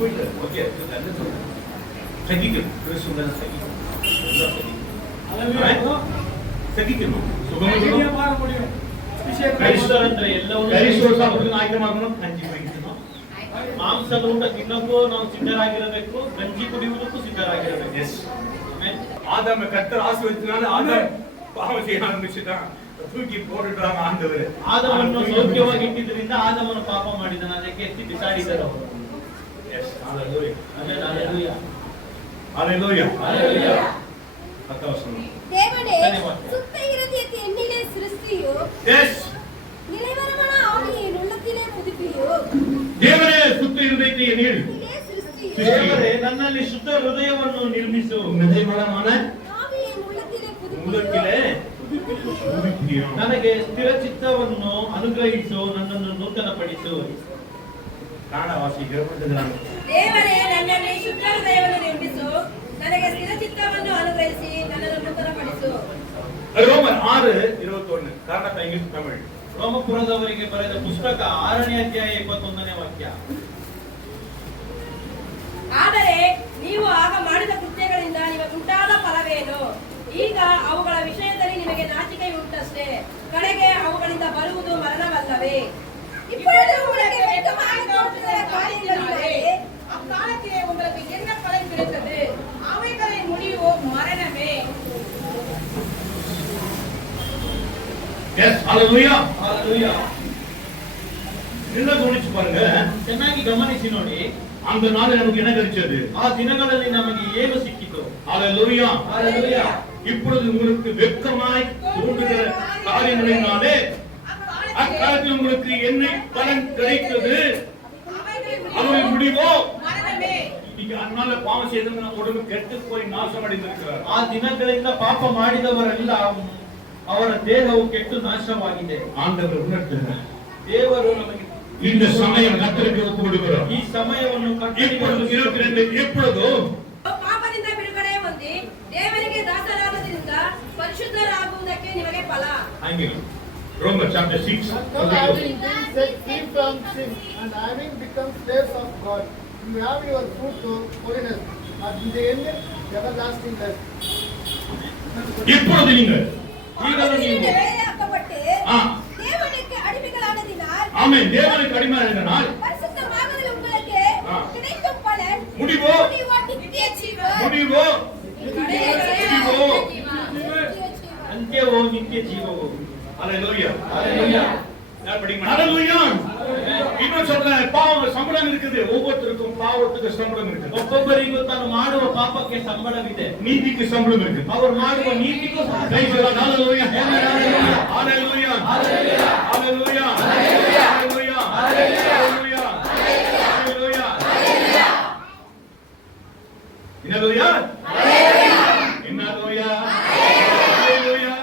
வீட்ல ஓகே நல்ல சொல்றேன். சகிக்கணும். கிறிஸ்துவன சகிக்கணும். சகிக்கணும். சுகம மாற முடியும். ಕ್ರೈಸ್ತರಂದ್ರೆ ಎಲ್ಲವನ್ನೂ ಕರಿಸೋ ಸಾಪುಗಳನ್ನು ಆಯ್ಕೆ ಮಾಡ್ಕೊಂಡು ಕಂಜಿ ಬೈಕணும். ಮಾಂಸದ ಊಟ ತಿನ್ನಕ್ಕೂ ನಾವು ಸಿದ್ಧರಾಗಿರಬೇಕು, ಗಂಜಿ ಕುಡಿಯುವುದಕ್ಕೂ ಸಿದ್ಧರಾಗಿರಬೇಕು. எஸ். ஆதாம கர்த்தர் ஆசீர்வதித்தனால ஆதாம் பாவம் செய்ய ஆரம்பிச்சிட்டான். தூக்கி போட்டுட்டாங்க ஆண்டவர். ಆದಮನ್ನು ಸೌಖ್ಯವಾಗಿ ಇಟ್ಟಿದ್ದರಿಂದ ಆದಮನು ಪಾಪ ಮಾಡಿದನು, ಅದಕ್ಕೆ ಎತ್ತಿ ಬಿಸಾಡಿದರು ಅವರು. எஸ். ஹalleluya. ಹಲ್ಲೆಲೂಯಾ. ஹalleluya. ಹಲ್ಲೆಲೂಯಾ. 10వ வசனம். தேவனே ಧನ್ಯವಾದ. சுத்த இருதயத்தை என்னிலே சிருஷ்டியோ, எஸ். நிலைவரமான ஆவியை என் உள்ளத்திலே புதுப்பியோ. தேவனே சுத்த இருதயத்தை என்னில் சிருஷ்டியோ, ದೇವರೇ ನನ್ನಲ್ಲಿ ಶುದ್ಧ ಹೃದಯವನ್ನು ನಿರ್ಮಿಸು, நிலைவரமான ஆவியை என் உள்ளத்திலே உள்ளத்திலே புதுப்பியோ. புதுப்பியும். ನನಗೆ ಸ್ಥಿರ ಚಿತ್ತವನ್ನು ಅನುಗ್ರಹಿಸು, ನನ್ನನ್ನು ನೂತನಪಡಿಸು. ಕನ್ನಡ ವಾಸಿ ಹೇಳ್ಬಿಟ್ಟಿದ್ದಾನೆ. ದೇವರೇ ನನ್ನಲ್ಲಿ ಶುದ್ಧ ಹೃದಯವನ್ನು ನಿರ್ಮಿಸು, ನನಗೆ ಸ್ಥಿರ ಚಿತ್ತವನ್ನು ಅನುಗ್ರಹಿಸಿ ನನ್ನನ್ನು ನೂತನಪಡಿಸು. ರೋಮರ್ 6:21 ಕನ್ನಡ ಇಂಗ್ಲಿಷ್ ತಮಿಳ್. ರೋಮಪುರದವರಿಗೆ ಬರೆದ ಪುಸ್ತಕ 6ನೇ ಅಧ್ಯಾಯ 21ನೇ ವಾಕ್ಯ. ಆದರೆ ನೀವು ಆಗ ಮಾಡಿದ ಕೃತ್ಯಗಳಿಂದ ನಿಮಗುಂಟಾದ ಫಲವೇನು? ಈಗ ಅವುಗಳ ವಿಷಯದಲ್ಲಿ ನಿಮಗೆ ನಾಚಿಕೆ ಉಂಟಷ್ಟೇ, ಕಡೆಗೆ ಅವುಗಳಿಂದ ಬರುವುದು ಮರಣವಲ್ಲವೇ? இப்பொழுது உங்களுக்கு வெட்கமாக தோன்றுகிற காரியங்களினாலே அக்காலத்திலே உங்களுக்கு என்ன பலன் கிடைத்தது? அவைகளின் முடிவோ மரணமே. எஸ். ஹalleluya. ಹಲ್ಲೆಲೂಯಾ. என்ன கவனிச்சு பாருங்க. ಚೆನ್ನಾಗಿ ಗಮನಿಸಿ ನೋಡಿ. அந்த நாள் நமக்கு என்ன கிடைச்சது? ಆ ದಿನಗಳಲ್ಲಿ ನಮಗೆ ಏನು ಸಿಕ್ಕಿತು? ஹalleluya. ಹಲ್ಲೆಲೂಯಾ. இப்பொழுது உங்களுக்கு வெட்கமாய் தோன்றுகிற காரியங்களினாலே அக்காலத்தில் உங்களுக்கு என்ன பலன் கிடைத்தது? அவரின் முடிவோ மரணமே. ಈಗ ಅನ್ನಾல ಪಾಪ செய்தவங்க உடம்பு ಕೆಟ್ಟು போய் நாசம் அடைந்திருக்கிறார். ಆ ದಿನಗಳಿಂದ ಪಾಪ ಮಾಡಿದವರೆಲ್ಲ ಅವರ ದೇಹವು ಕೆಟ್ಟು ನಾಶವಾಗಿದೆ. ஆண்டவர் உணர்த்துகிறார். ದೇವರು ನಮಗೆ இந்த சமயம் கர்த்தருக்கு ஒப்பு கொடுக்கிறோம். ಈ ಸಮಯವನ್ನು இப்பொழுது 22 எப்பொழுது ಪಾಪದಿಂದ ಬಿಡುಗಡೆ ಹೊಂದಿ ದೇವರಿಗೆ ದಾಸರಾಗುವುದರಿಂದ ಪರಿಶುದ್ಧರಾಗುವುದಕ್ಕೆ ನಿಮಗೆ ಫಲ. ஆங்கிலம் ரோமர் chapter 6 Now having been set free from sin and having become slaves of God, you have your fruit to holiness, and in the end, everlasting life. இப்பொழுது நீங்கள் ಈಗಲೂ ನೀವು வேலையாக்கப்பட்டு ஆ. தேவனுக்கு அடிமைகளானதினால் ஆமென் தேவனுக்கு அடிமையானதினால் பரிசுத்தமாகுதல் உங்களுக்கு ஆ. கிடைக்கும் பலன் முடிவோ நித்திய ஜீவன். முடிவோ முடிவோ ಅಂತ್ಯವೋ ನಿತ್ಯ ಜೀವವೋ. ஹalleluya. ಹಲ್ಲೆಲೂಯಾ. நான் படிக்கிறேன். ஹalleluya. இன்னும் சொல்றேன், பாவ சம்பளம் இருக்குது. ஒவ்வொருத்தருக்கும் பாவத்துக்கு சம்பளம் இருக்குது. ಒಬ್ಬೊಬ್ಬರಿಗೂ ತಾನು ಮಾಡುವ ಪಾಪಕ್ಕೆ ಸಂಬಳವಿದೆ. நீதிக்கு சம்பளம் இருக்குது. ಅವರು ಮಾಡುವ ನೀತಿಗೂ ಸಹ கை சொல்லுங்க. ஹalleluya. ஹalleluya. ஹalleluya. ஹalleluya. ஹalleluya. ஹalleluya. ஹalleluya. ஹalleluya. என்னதுயா? என்னதுயா? ஹalleluya.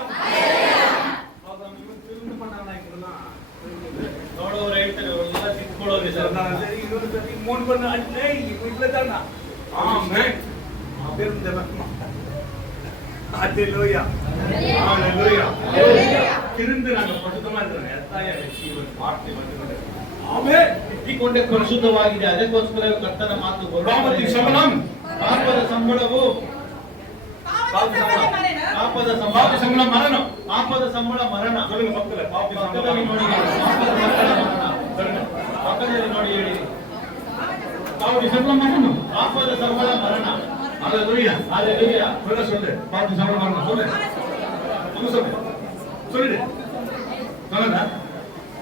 பாவம் இவன் திரும்ப பண்ணானா இதெல்லாம். ನೋಡುವವರು ಹೇಳ್ತಾರೆ ಎಲ್ಲ ಸಿಕ್ಕೊಳ್ಳೋದಿಲ್ಲ. சரி இன்னொரு சரி மூணு பண்ண அண்ணே வீட்டுல தானா? ஆமென். ஹalleluya. ஹalleluya. திருந்து நாங்க பரிசுத்தமா இருக்கோம். எத்தாய ஜீவன் வார்த்தை வந்து ஆமென். ಎತ್ತಿಕೊಂಡೆ ಪರಿಶುದ್ಧವಾಗಿದೆ, ಅದಕ್ಕೋಸ್ಕರ ಕರ್ತನ ಮಾತು பாவத்தின் சம்பளம் ಪಾಪದ ಸಂಬಳವು பாவ சம்பளம் மரணம். ಪಾಪದ பாவ சம்பளம் மரணம். ಪಾಪದ ಸಂಬಳ ಮರಣ. சொல்லுங்க பக்கத்துல பாவ ಪಕ್ಕದಲ್ಲಿ சம்பளம் ನೋಡಿ மரணம். ಪಾಪದ ಸಂಬಳ ಮರಣ. சொல்லுங்க. ಪಕ್ಕದಲ್ಲಿ ನೋಡಿ ಹೇಳಿ. பாவ சம்பளம் மரணம். ಪಾಪದ ಸಂಬಳ ಮರಣ. ஹalleluya. ஹalleluya. சொல்லு. பாவ சம்பளம் மரணம் சொல்லு. சொல்லு. சொல்லுங்க. சொல்லுங்க.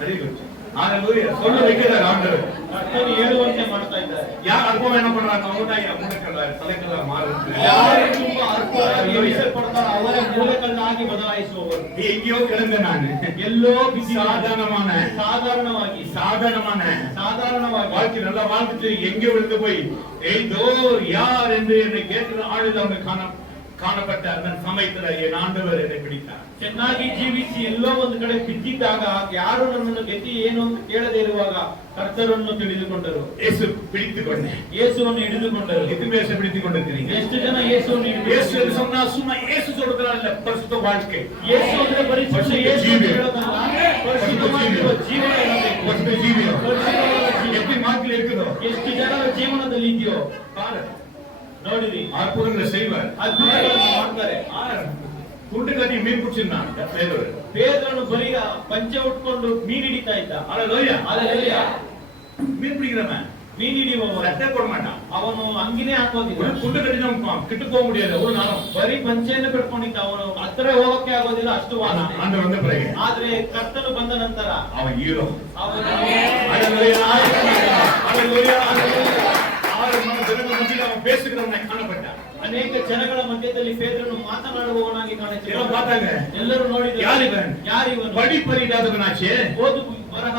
Very good. ஹalleluya. சொல்ல வைக்கிறார் ஆண்டவர். ಕರ್ತನು ಹೇಳುವಂತೆ ಮಾಡ್ತಾ ಇದ್ದಾರೆ. யார் அற்பம் என்ன பண்றாங்க அவங்கதான் முன்னக்கல்ல தலைக்கல்ல மாறுது. ಯಾರು ತುಂಬಾ ಅರ್ಪವಾಗಿ ಎಣಿಸಲ್ಪಡ್ತಾರೋ ಅವರೇ ಮೂಲೆಕಲ್ಲಾಗಿ ಬದಲಾಯಿಸುವವರು. எங்கேயோ கிடந்த நான் ಎಲ್ಲೋ ಬಿಸಿ சாதாரணವಾಗಿ சாதாரணವಾಗಿ வாழ்க்கை நல்லா வாழ்ந்துட்டு எங்கே விழுந்து போய் ஏதோ யார் என்று என்னை கேட்கிற ஆளுது அவங்க காணப்பட்ட அந்த சமயத்துல என் ஆண்டவர் என்னை பிடித்தார். ಚೆನ್ನಾಗಿ ಜೀವಿಸಿ ಎಲ್ಲೋ ಒಂದು ಕಡೆ ಬಿದ್ದಿದ್ದಾಗ ಯಾರು ನನ್ನನ್ನು ಗತಿ ಏನು ಅಂತ ಕೇಳದೆ ಇರುವಾಗ ಕರ್ತರನ್ನು ತಿಳಿದುಕೊಂಡರು. இயேசு பிடித்துக்கொண்டேன். ಯೇಸುವನ್ನು ಹಿಡಿದುಕೊಂಡರು. எத்தனை பேர் பிடித்துக் கொண்டிருக்கிறீங்க? ಎಷ್ಟು ಜನ ಯೇಸುವನ್ನು இயேசு ಹಿಡಿದು சொன்னா சும்மா இயேசு சொல்றதுனால இல்ல, பரிசுத்த வாழ்க்கை. ಯೇಸು ಅಂದ್ರೆ ಪರಿಶುದ್ಧ ಯೇಸು ಅಂತ ಹೇಳೋದಲ್ಲ, ಪರಿಶುದ್ಧವಾಗಿರುವ ಜೀವನ ಇರಬೇಕು. பரிசுத்த ஜீவியம் ಪರಿಶುದ್ಧವಾದ ಜೀವನ எப்படி மாற்றில் இருக்குதோ ಎಷ್ಟು ಜನರ ಜೀವನದಲ್ಲಿ ಇದೆಯೋ பாரு. ನೋಡಿರಿ. அற்புதங்களை செய்வார். ಅದ್ಭುತಗಳನ್ನು ಮಾಡ್ತಾರೆ. துண்டு கட்டி மீன் பிடிச்சிருந்தான் பேதர். ಪೇತ್ರನು ಬರೀ ಪಂಚೆ ಉಟ್ಕೊಂಡು ಮೀನ್ ಹಿಡಿತಾ ಇದ್ದ. ஹalleluya. ಹಲ್ಲೆಲೂಯಾ. மீன் பிடிக்கிறவன் ಮೀನ್ ಹಿಡಿಯುವವ சட்டை போட மாட்டான். ಅವನು ಅಂಗಿನೇ ಹಾಕೋದಿಲ್ಲ. ஒரு துண்டு கட்டி தான் கிட்ட போக முடியாது ஒரு நாளும். ಬರೀ ಪಂಚೆಯನ್ನು ಕಟ್ಕೊಂಡಿದ್ದ. ಅವನು ಹತ್ರ ಹೋಗಕ್ಕೆ ಆಗೋದಿಲ್ಲ, ಅಷ್ಟು ವಾಸನೆ. ஆண்டவர் வந்த பிறகு ಆದ್ರೆ ಕರ್ತನು ಬಂದ ನಂತರ அவன் ஹீரோ. ಅವನು ஹalleluya. ஹalleluya. ஆறு ಜನಗಳ ಮಧ್ಯದಲ್ಲಿ அவன் பேசுகிறவனை காணப்பட்டான். ಅನೇಕ ಜನಗಳ ಮಧ್ಯದಲ್ಲಿ ಪೇತ್ರನು ಮಾತನಾಡುವವನಾಗಿ ಎಲ್ಲ ಕಾಣಿಸಿದ. பார்த்தாங்க. ಎಲ್ಲರೂ ನೋಡಿದರು. ಯಾರಿವನು? படிப்பறியாதவனாச்சே. ಓದು ಬರಹ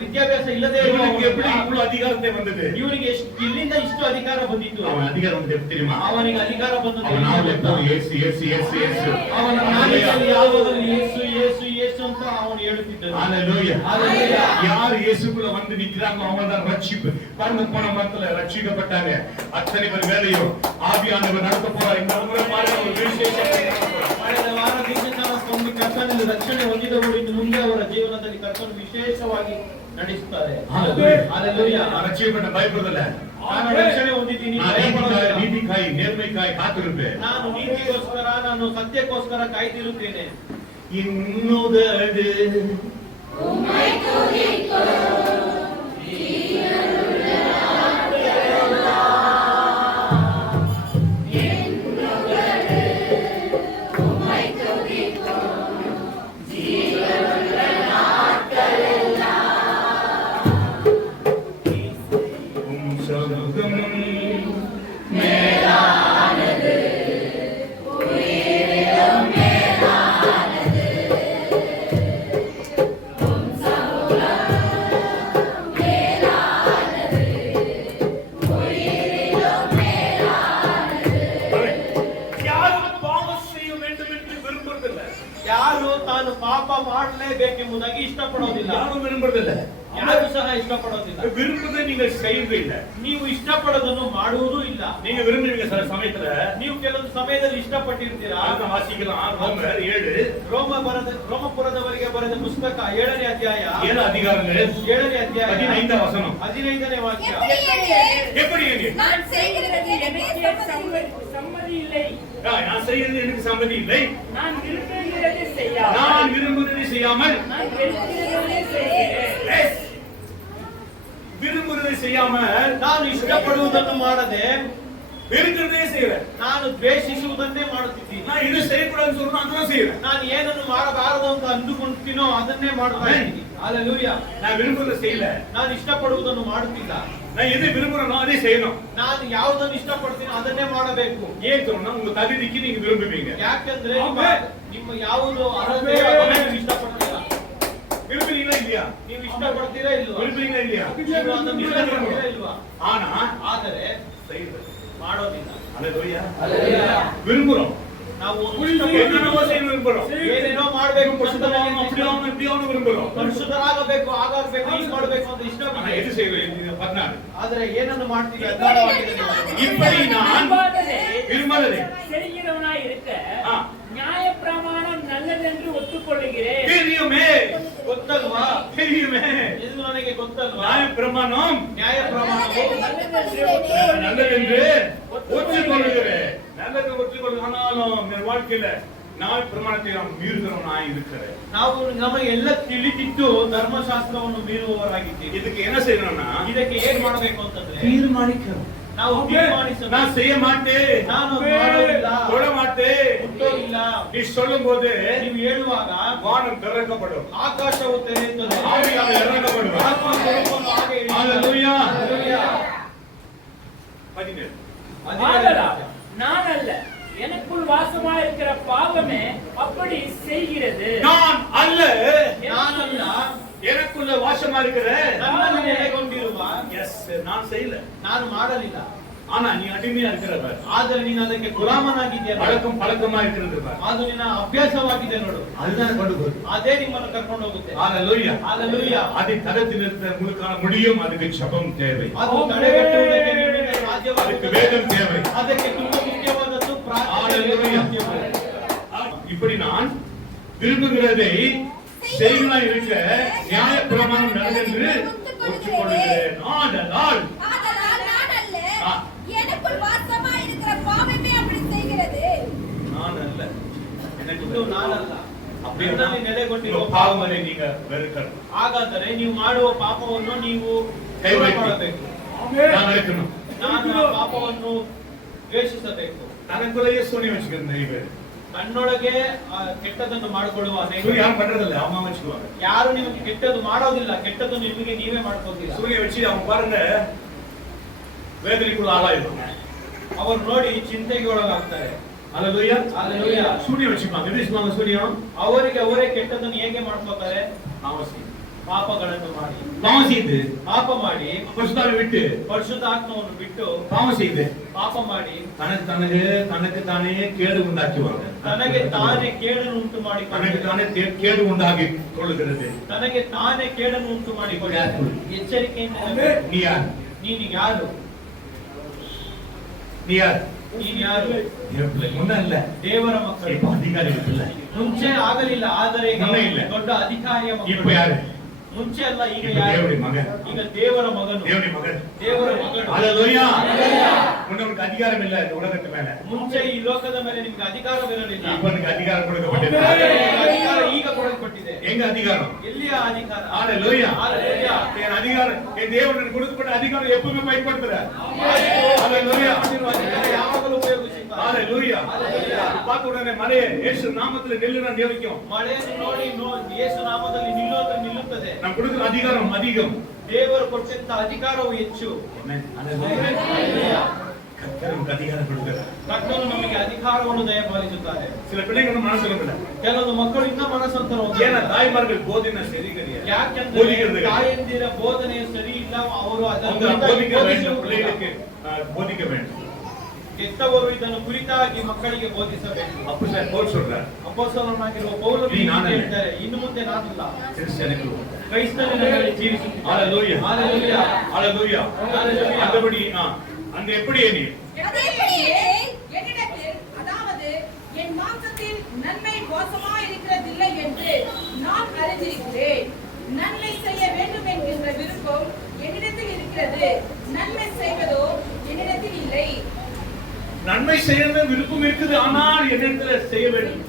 ವಿದ್ಯಾಭ್ಯಾಸ ಇಲ್ಲದೆ இவனுக்கு எப்படி இவ்வளவு அதிகாரத்தை வந்தது? ಇವನಿಗೆ ಇಲ್ಲಿಂದ ಇಷ್ಟು ಅಧಿಕಾರ ಬಂದಿತ್ತು. அவன் அதிகாரம் வந்து எப்படி தெரியுமா? ಅವನಿಗೆ ಅಧಿಕಾರ ಬಂದದ್ದು அவன் நாவுல எப்போதும் இயேசு இயேசு இயேசு இயேசு. ಅವನ ನಾಲಿಗೆಯಲ್ಲಿ ಯಾವಾಗಲೂ ಯೇಸು ಯೇಸು ಯೇಸು ಅಂತ ಅವನು ಹೇಳುತ್ತಿದ್ದನು. ஹalleluya. ஹalleluya. யார் இயேசுக்குள்ள வந்து நிக்கிறாங்க அவங்க தான் ரட்சிப்பு. பரம போன மரத்துல ரட்சிக்கப்பட்டாங்க. அத்தனை பேர் வேலையும் ஆவியானவர் நடத்த போறார். இந்த முறை பாருங்க ஒரு விசேஷம். ಕಳೆದ ವಾರ ದೀಕ್ಷಾಸ್ವಾಮಿ ಕರ್ತನಲ್ಲಿ ರಕ್ಷಣೆ ಹೊಂದಿದವರು ಇನ್ನು ಮುಂದೆ ಅವರ ಜೀವನದಲ್ಲಿ ಕರ್ತನು ವಿಶೇಷವಾಗಿ ನಡೆಸುತ್ತಾರೆ. ஹalleluya. நான் ரட்சிக்கப்பட்ட பயப்படுறதில்ல. ನಾನು ರಕ್ಷಣೆ ಹೊಂದಿದ್ದೀನಿ, நான் ಭಯಪಡೋದಿಲ್ಲ. நீதிக்காய் நேர்மைக்காய் காத்திருப்பேன். ನಾನು ನೀತಿಗೋಸ್ಕರ, ನಾನು ಸತ್ಯಕ್ಕೋಸ್ಕರ ಕಾಯ್ದಿರುತ್ತೇನೆ. இன்னுதடு ಯಾರು ತಾನು ಪಾಪ ಮಾಡಲೇಬೇಕೆಂಬುದಾಗಿ ಇಷ್ಟಪಡೋದಿಲ್ಲ. யாரும் விரும்புறதில்ல. ಯಾರು ಸಹ ಇಷ್ಟಪಡೋದಿಲ್ಲ. விரும்புறதை நீங்க செய்யவே இல்ல. ನೀವು ಇಷ್ಟಪಡೋದನ್ನು ಮಾಡುವುದೂ ಇಲ್ಲ. நீங்க விரும்புவீங்க சில சமயத்துல. ನೀವು ಕೆಲವೊಂದು ಸಮಯದಲ್ಲಿ ಇಷ್ಟಪಟ್ಟಿರ್ತೀರಾ. ಅದನ್ನ ವಾಸಿக்கலாம். ரோமர் 7 ರೋಮಪುರದವರಿಗೆ ಬರೆದ ಪುಸ್ತಕ 7ನೇ ಅಧ್ಯಾಯ 7 அதிகாரங்கள் 7ನೇ ಅಧ್ಯಾಯ 15ನೇ வசனம். 15ನೇ ವಾಕ್ಯ. எப்படி நான் செய்கிறது எனக்கு சம்மதி இல்லை. நான் செய்யறது எனக்கு சம்மதி இல்லை. நான் விரும்புகிறதை செய்யாமல் நான் விரும்புவதை செய்யாமல் நான் வெறுக்கிறதை செய்கிறேன். விரும்புவதை செய்யாமல் ನಾನು ಇಷ್ಟಪಡುವುದನ್ನು ಮಾಡದೆ வெறுக்கிறதே செய்யறேன். ನಾನು ದ್ವೇಷಿಸುವುದನ್ನೇ ಮಾಡುತ್ತಿದ್ದೀನಿ. நான் இது செய்யக்கூடாதுன்னு சொல்றேன் ಅದನ್ನ செய்யறேன். ನಾನು ಏನನ್ನು ಮಾಡಬಾರದು ಅಂತ ಅಂದುಕೊಂಡ್ತೀನೋ ಅದನ್ನೇ ಮಾಡ್ತಾ ಇದ್ದೀನಿ. ಹಲ್ಲೆಲೂಯಾ. நான் விரும்புவதை செய்யல. ನಾನು ಇಷ್ಟಪಡುವುದನ್ನು ಮಾಡುತ್ತಿಲ್ಲ. நான் எது விரும்புறேனோ அதை செய்யணும். ನಾನು ಯಾವುದನ್ನು ಇಷ್ಟಪಡ್ತೀನೋ ಅದನ್ನೇ ಮಾಡಬೇಕು. ஏன் சொன்னா உங்க தகுதிக்கு நீங்க விரும்புவீங்க. ಯಾಕಂದ್ರೆ ನಿಮ್ಮ ಯಾವುದು ಅರ್ಹತೆ ನೀವು ಇಷ್ಟಪಡ್ತೀರಾ. விரும்புறீங்களா இல்லையா? ನೀವು ಇಷ್ಟಪಡ್ತೀರಾ ಇಲ್ವಾ? விரும்புறீங்களா இல்லையா? ನೀವು ಅದನ್ನು ಇಷ್ಟಪಡ್ತೀರಾ ಇಲ್ವಾ? ஆனா ಆದರೆ செய்யறது ಮಾಡೋದಿಲ್ಲ. அல்லேலூயா. ಹಲ್ಲೆಲೂಯಾ. விரும்புறோம். ನಾವು என்னென்னவோ செய்ய விரும்புறோம். ಏನೇನೋ ಮಾಡಬೇಕು, அப்படியாவும் விரும்புறோம். ಪರಿಶುದ್ಧರಾಗಬೇಕು, ಆಗಾಗಬೇಕು, ಹೀಗೆ ಮಾಡಬೇಕು ಅಂತ ಇಷ್ಟ. ஆனா எது செய்யறோம்? 14 ಆದ್ರೆ ಏನನ್ನು ಮಾಡ್ತೀವಿ? ಅಜ್ಞಾನವಾಗಿದೆ ನಿಮಗೆ. இப்படி நான் விரும்பாததை செய்கிறவனாய் இருக்க ஆ. நியாய பிரமாணம் நல்லதென்று ஒத்துக்கொள்கிறேன். தெரியுமே. ಗೊತ್ತಲ್ವಾ? தெரியுமே. ಇದು ನನಗೆ ಗೊತ್ತಲ್ವಾ? நியாய பிரமாணம் ನ್ಯಾಯ ಪ್ರಮಾಣವು நல்லதென்று ஒத்துக்கொள்கிறேன். நல்லதை ஒற்றுக்கொள்ள ஆனாலும் என் வாழ்க்கையில நான் பிரமாணத்தை நாம் மீறுகிறவனாய் இருக்கிறேன். ನಾವು ನಮಗೆಲ್ಲ ತಿಳಿದಿದ್ದು ಧರ್ಮಶಾಸ್ತ್ರವನ್ನು ಮೀರುವವರಾಗಿದ್ದೀವಿ. இதுக்கு என்ன செய்யணும்னா ಇದಕ್ಕೆ ಏನ್ ಮಾಡಬೇಕು ಅಂತಂದ್ರೆ தீர்மானிக்கணும். ನಾವು ತೀರ್ಮಾನಿಸಬೇಕು. நான் செய்ய மாட்டேன், ನಾನು ಮಾಡೋದಿಲ್ಲ, தொட மாட்டேன், ಮುಟ್ಟೋದಿಲ್ಲ. நீ சொல்லும்போது ನೀವು ಹೇಳುವಾಗ வானம் திறக்கப்படும், ಆಕಾಶವು ತೆರೆಯುತ್ತದೆ, ஆவியானவர் இறங்கப்படுவார். ಆತ್ಮ ಸ್ವರೂಪವನ್ನು ಹಾಗೆ ಇಳಿಸುತ್ತದೆ. ஹalleluya. ಹಲ್ಲೆಲೂಯಾ. 17 ஆதலால் நான் அல்ல, எனக்குள் வாசமாயிருக்கிற பாவமே அப்படி செய்கிறது. நான் அல்ல, ನಾನಲ್ಲ, எனக்குள்ள வாசமா இருக்கிற ನನ್ನಲ್ಲಿ ನೆಲೆಗೊಂಡಿರುವ, எஸ் நான் செய்யல, ನಾನು ಮಾಡಲಿಲ್ಲ. ஆனா நீ அடிமையா இருக்கிறவர், ಆದರೆ ನೀನು ಅದಕ್ಕೆ ಗುಲಾಮನಾಗಿದ್ದೀಯ. பழக்கமா இருக்கிறது பார். ಅದು ನಿನ್ನ ಅಭ್ಯಾಸವಾಗಿದೆ ನೋಡು. அதுதான் கொண்டு போகுது. ಅದೇ ನಿಮ್ಮನ್ನು ಕರ್ಕೊಂಡು ಹೋಗುತ್ತೆ. ஹalleluya. ಹಲ್ಲೆಲೂಯಾ. அதை தடுத்து நிறுத்த உங்களுக்கான முடியும். அதுக்கு ஜெபம் தேவை, ಅದು ತಡೆಗಟ್ಟುವುದಕ್ಕೆ ನಿಮಗೆ அதுக்கு ಸಾಧ್ಯವಾಗುತ್ತದೆ. வேதம் தேவை. ಅದಕ್ಕೆ ತುಂಬಾ ಮುಖ್ಯವಾದದ್ದು ಪ್ರಾರ್ಥನೆ. ஹalleluya. இப்படி நான் விரும்புகிறதை செய்வனா இருக்க நியாய பிரமாணம் நடந்தென்று ஒற்றுக்கொள்கிறேன். ஆதலால் ஆதலால் நான் அல்ல, ஆ. எனக்குள் வாசமாயிருக்கிற பாவமே அப்படி செய்கிறது. நான் அல்ல, எனக்கு ಇದು ನಾನಲ್ಲ, அப்படியே ನನ್ನಲ್ಲಿ ನೆಲೆಗೊಂಡಿರುವ பாவங்களை நீங்க வெறுக்கணும். ಹಾಗಾದರೆ ನೀವು ಮಾಡುವ ಪಾಪವನ್ನು ನೀವು ಕೈ ದೂರ ಎತ್ತಿ. ಮಾಡಬೇಕು. நான் இருக்கணும். ನಾನು ಆ ಪಾಪವನ್ನು ದ್ವೇಷಿಸಬೇಕು. தனக்குள்ளேயே சூனியம் வச்சுக்கிறேன் நிறைய பேர். ನನ್ನೊಳಗೆ ಕೆಟ್ಟದನ್ನು ಮಾಡಿಕೊಳ್ಳುವ ಅನೇಕ சூனியம் யாரும் பண்றதில்ல, அவங்க வச்சுக்குவாங்க. ಯಾರು ನಿಮಗೆ ಕೆಟ್ಟದ್ದು ಮಾಡೋದಿಲ್ಲ, ಕೆಟ್ಟದನ್ನು ನಿಮಗೆ ನೀವೇ ಮಾಡ್ಕೋದಿಲ್ಲ. சூனியம் வச்சு அவங்க பாருங்க வேதனைக்குள்ள ஆளாயிருப்பாங்க. ಅವರು ನೋಡಿ ಚಿಂತೆಗೆ ಒಳಗಾಗ್ತಾರೆ. ஹalleluya. ஹalleluya. சூனியம் வச்சுப்பாங்க. எப்படி சொல்லுவாங்க சூனியம்? ಅವರಿಗೆ ಅವರೇ ಕೆಟ್ಟದನ್ನು ಹೇಗೆ ಮಾಡ್ಕೋತಾರೆ? அவசியம். ಪಾಪಗಳನ್ನು ಮಾಡಿ, பாவம் செய்து ಪಾಪ ಮಾಡಿ, பரிசுத்தாவை விட்டு ಪರಿಶುದ್ಧಾತ್ಮವನ್ನು ಬಿಟ್ಟು பாவம் செய்து ಪಾಪ ಮಾಡಿ தனக்கு தானே கேடு உண்டாக்குவாங்க. ತನಗೆ ತಾನೇ ಕೇಡನ್ನು ಉಂಟು தனக்கு ಮಾಡಿಕೊಂಡು, தானே கேடு உண்டாகி கொள்ளுகிறது. ತನಗೆ ತಾನೇ ಕೇಡನ್ನು ಉಂಟು ಮಾಡಿಕೊಂಡು ಎಚ್ಚರಿಕೆಯಿಂದ ಇರಬೇಕು. நீ யார்? ನೀನು ಯಾರು? நீ யார்? ನೀನು ಯಾರು? தேவ பிள்ளை. முன்ன இல்ல, ದೇವರ ಮಕ್ಕಳು. இப்ப அதிகாரி பிள்ளை. ಮುಂಚೆ ಆಗಲಿಲ್ಲ, ಆದರೆ ಈಗ ಮೊನ್ನೆ ಇಲ್ಲ. ದೊಡ್ಡ ಅಧಿಕಾರಿಯ இப்ப ಮಕ್ಕಳು. யாரு? ಮುಂಚೆ ಅಲ್ಲ, ಈಗ இப்ப ಯಾರು? தேவனுடைய மகன். ಈಗ ದೇವರ ಮಗನು, தேவனுடைய மகன். ದೇವರ ಮಗಳು. ஹalleluya. உனக்கு அதிகாரம் இல்ல இந்த உலகத்து மேல. ಮುಂಚೆ ಈ ಲೋಕದ ಮೇಲೆ ನಿಮ್ಗೆ ಅಧಿಕಾರವಿರಲಿಲ್ಲ, இப்ப உனக்கு அதிகாரம் கொடுக்கப்பட்டது. ಅಧಿಕಾರ ಈಗ ಕೊಡಲ್ಪಟ್ಟಿದೆ. எங்க அதிகாரம்? ಎಲ್ಲಿಯ ಅಧಿಕಾರ? ஹalleluya. ஹalleluya. என் அதிகாரம், என் தேவனுக்கு கொடுக்கப்பட்ட அதிகாரம் எப்பவுமே பயன்படுத்துற. ஹalleluya. ಅಧಿಕಾರ ಯಾವಾಗಲೂ ಉಪಯೋಗಿಸುತ್ತಾರೆ. ஹalleluya. பார்த்த உடனே மலையே இயேசு நாமத்துல நில்லு நான் நியமிக்கும். ಮಳೆಯನ್ನು ನೋಡಿ ಯೇಸು ನಾಮದಲ್ಲಿ ನಿಲ್ಲುತ್ತದೆ. நான் கொடுக்கிற அதிகாரம் அதிகம். ದೇವರು ಕೊಟ್ಟಂತ ಅಧಿಕಾರವು ಹೆಚ್ಚು. ஆமென். ஹalleluya. கர்த்தர் நமக்கு அதிகாரம் கொடுக்கிறார். ಕರ್ತನು ನಮಗೆ ಅಧಿಕಾರವನ್ನು ದಯಪಾಲಿಸುತ್ತಾರೆ. சில பிள்ளைகள் மனசு இல்ல. ಕೆಲವೊಂದು ಮಕ್ಕಳು ಇನ್ನ ಮನಸ್ಸಂತರ ஏன்னா தாய்மார்கள் போதின சரி கிடையாது. ಯಾಕೆಂದ್ರೆ ತಾಯಂದಿರ ಬೋಧನೆಯು ಸರಿ ಇಲ್ಲ. ಅವರು ಅದನ್ನು போதிக்க வேண்டும், பிள்ளைகளுக்கு போதிக்க வேண்டும். ಕೆಟ್ಟವರು ಇದನ್ನು ಕುರಿತಾಗಿ ಮಕ್ಕಳಿಗೆ ಬೋಧಿಸಬೇಕು. அப்போஸ்தலன் பவுல் சொல்றார், ಅಪೊಸ್ತಲನಾಗಿರುವ ಪೌಲನು ಹೇಳ್ತಾರೆ, ಇನ್ನು ಮುಂದೆ ನಾನಿಲ್ಲ, கிறிஸ்தனுக்கு ಕ್ರೈಸ್ತನಿನಲ್ಲಿ ಜೀವಿಸುತ್ತೇನೆ. ஹalleluya. ஹalleluya. ஹalleluya. ஹalleluya. அதுபடி அங்க எப்படி நீ என்னிடத்தில், அதாவது என் மாம்சத்தில் நன்மை மோசமாயிருக்கிறதில்லை என்று நான் அறிந்திருக்கிறேன். நன்மை செய்ய வேண்டும் என்கின்ற விருப்பம் என்னிடத்தில் இருக்கிறது, நன்மை செய்வதோ என்னிடத்தில் இல்லை. நன்மை செய்யணும் விருப்பம் இருக்குது, ஆனால் என்னிடத்துல செய்ய வேண்டும்.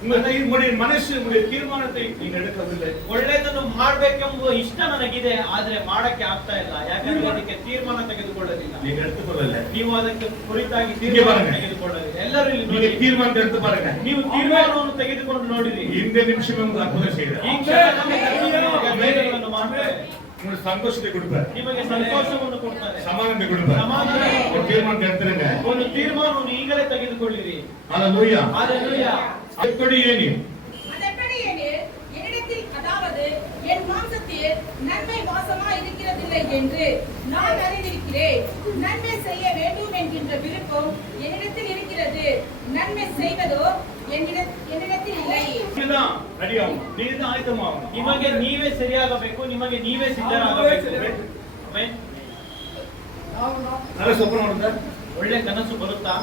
உங்களுடைய மனசு, உங்களுடைய தீர்மானத்தை நீங்க எடுக்கவில்லை. ಒಳ್ಳೆಯದನ್ನು ಮಾಡಬೇಕೆಂಬ ಇಷ್ಟ ನನಗಿದೆ, ಆದ್ರೆ ಮಾಡಕ್ಕೆ ಆಗ್ತಾ ಇಲ್ಲ. ಯಾಕಂದ್ರೆ ಅದಕ್ಕೆ ತೀರ್ಮಾನ ತೆಗೆದುಕೊಳ್ಳಲಿಲ್ಲ. நீங்க எடுத்துக்கொள்ளல. ನೀವು ಅದಕ್ಕೆ ಕುರಿತಾಗಿ இங்க ತೀರ್ಮಾನ பாருங்க. ತೆಗೆದುಕೊಳ್ಳಲಿ. ಎಲ್ಲರೂ ಇಲ್ಲಿ நீங்க ನೋಡಿ. தீர்மானத்தை எடுத்து பாருங்க. ನೀವು ತೀರ್ಮಾನವನ್ನು ತೆಗೆದುಕೊಂಡು ನೋಡಿರಿ. இந்த நிமிஷம் உங்களுக்கு அற்புதம் செய்யறார். ಈ ಕ್ಷಣದಲ್ಲಿ ಕರ್ತನು ಅದ್ಭುತಗಳನ್ನು ಮಾಡ್ತಾರೆ. உங்களுக்கு சந்தோஷத்தை கொடுப்பார், ನಿಮಗೆ ಸಂತೋಷವನ್ನು ಕೊಡ್ತಾರೆ, சமாதானத்தை கொடுப்பார். ಸಮಾಧಾನ ஒரு தீர்மானத்தை எடுத்துருங்க. ಒಂದು ತೀರ್ಮಾನವನ್ನು ಈಗಲೇ ತೆಗೆದುಕೊಳ್ಳಿರಿ. ஹalleluya. ஹalleluya. எப்படி நீ அதெப்படி எனில், என்னிடத்தில், அதாவது என் மாம்சத்தில் நன்மை மோசமாயிருக்கிறதில்லை என்று நான் அறிந்திருக்கிறேன். நன்மை செய்ய வேண்டும் என்கின்ற விருப்பம் என்னிடத்தில் இருக்கிறது, நன்மை செய்வதோ என்னிடத்தில் இல்லை. இதுதான் ரெடியாகும். நீங்க தான் ஆயத்தமாகும். ನಿಮಗೆ ನೀವೇ ಸರಿಯಾಗಬೇಕು, ನಿಮಗೆ ನೀವೇ ಸಿದ್ಧರಾಗಬೇಕು. ಆಮೆನ್. நல்ல சொப்பனம் வருதா? ಒಳ್ಳೆ ಕನಸು ಬರುತ್ತಾ?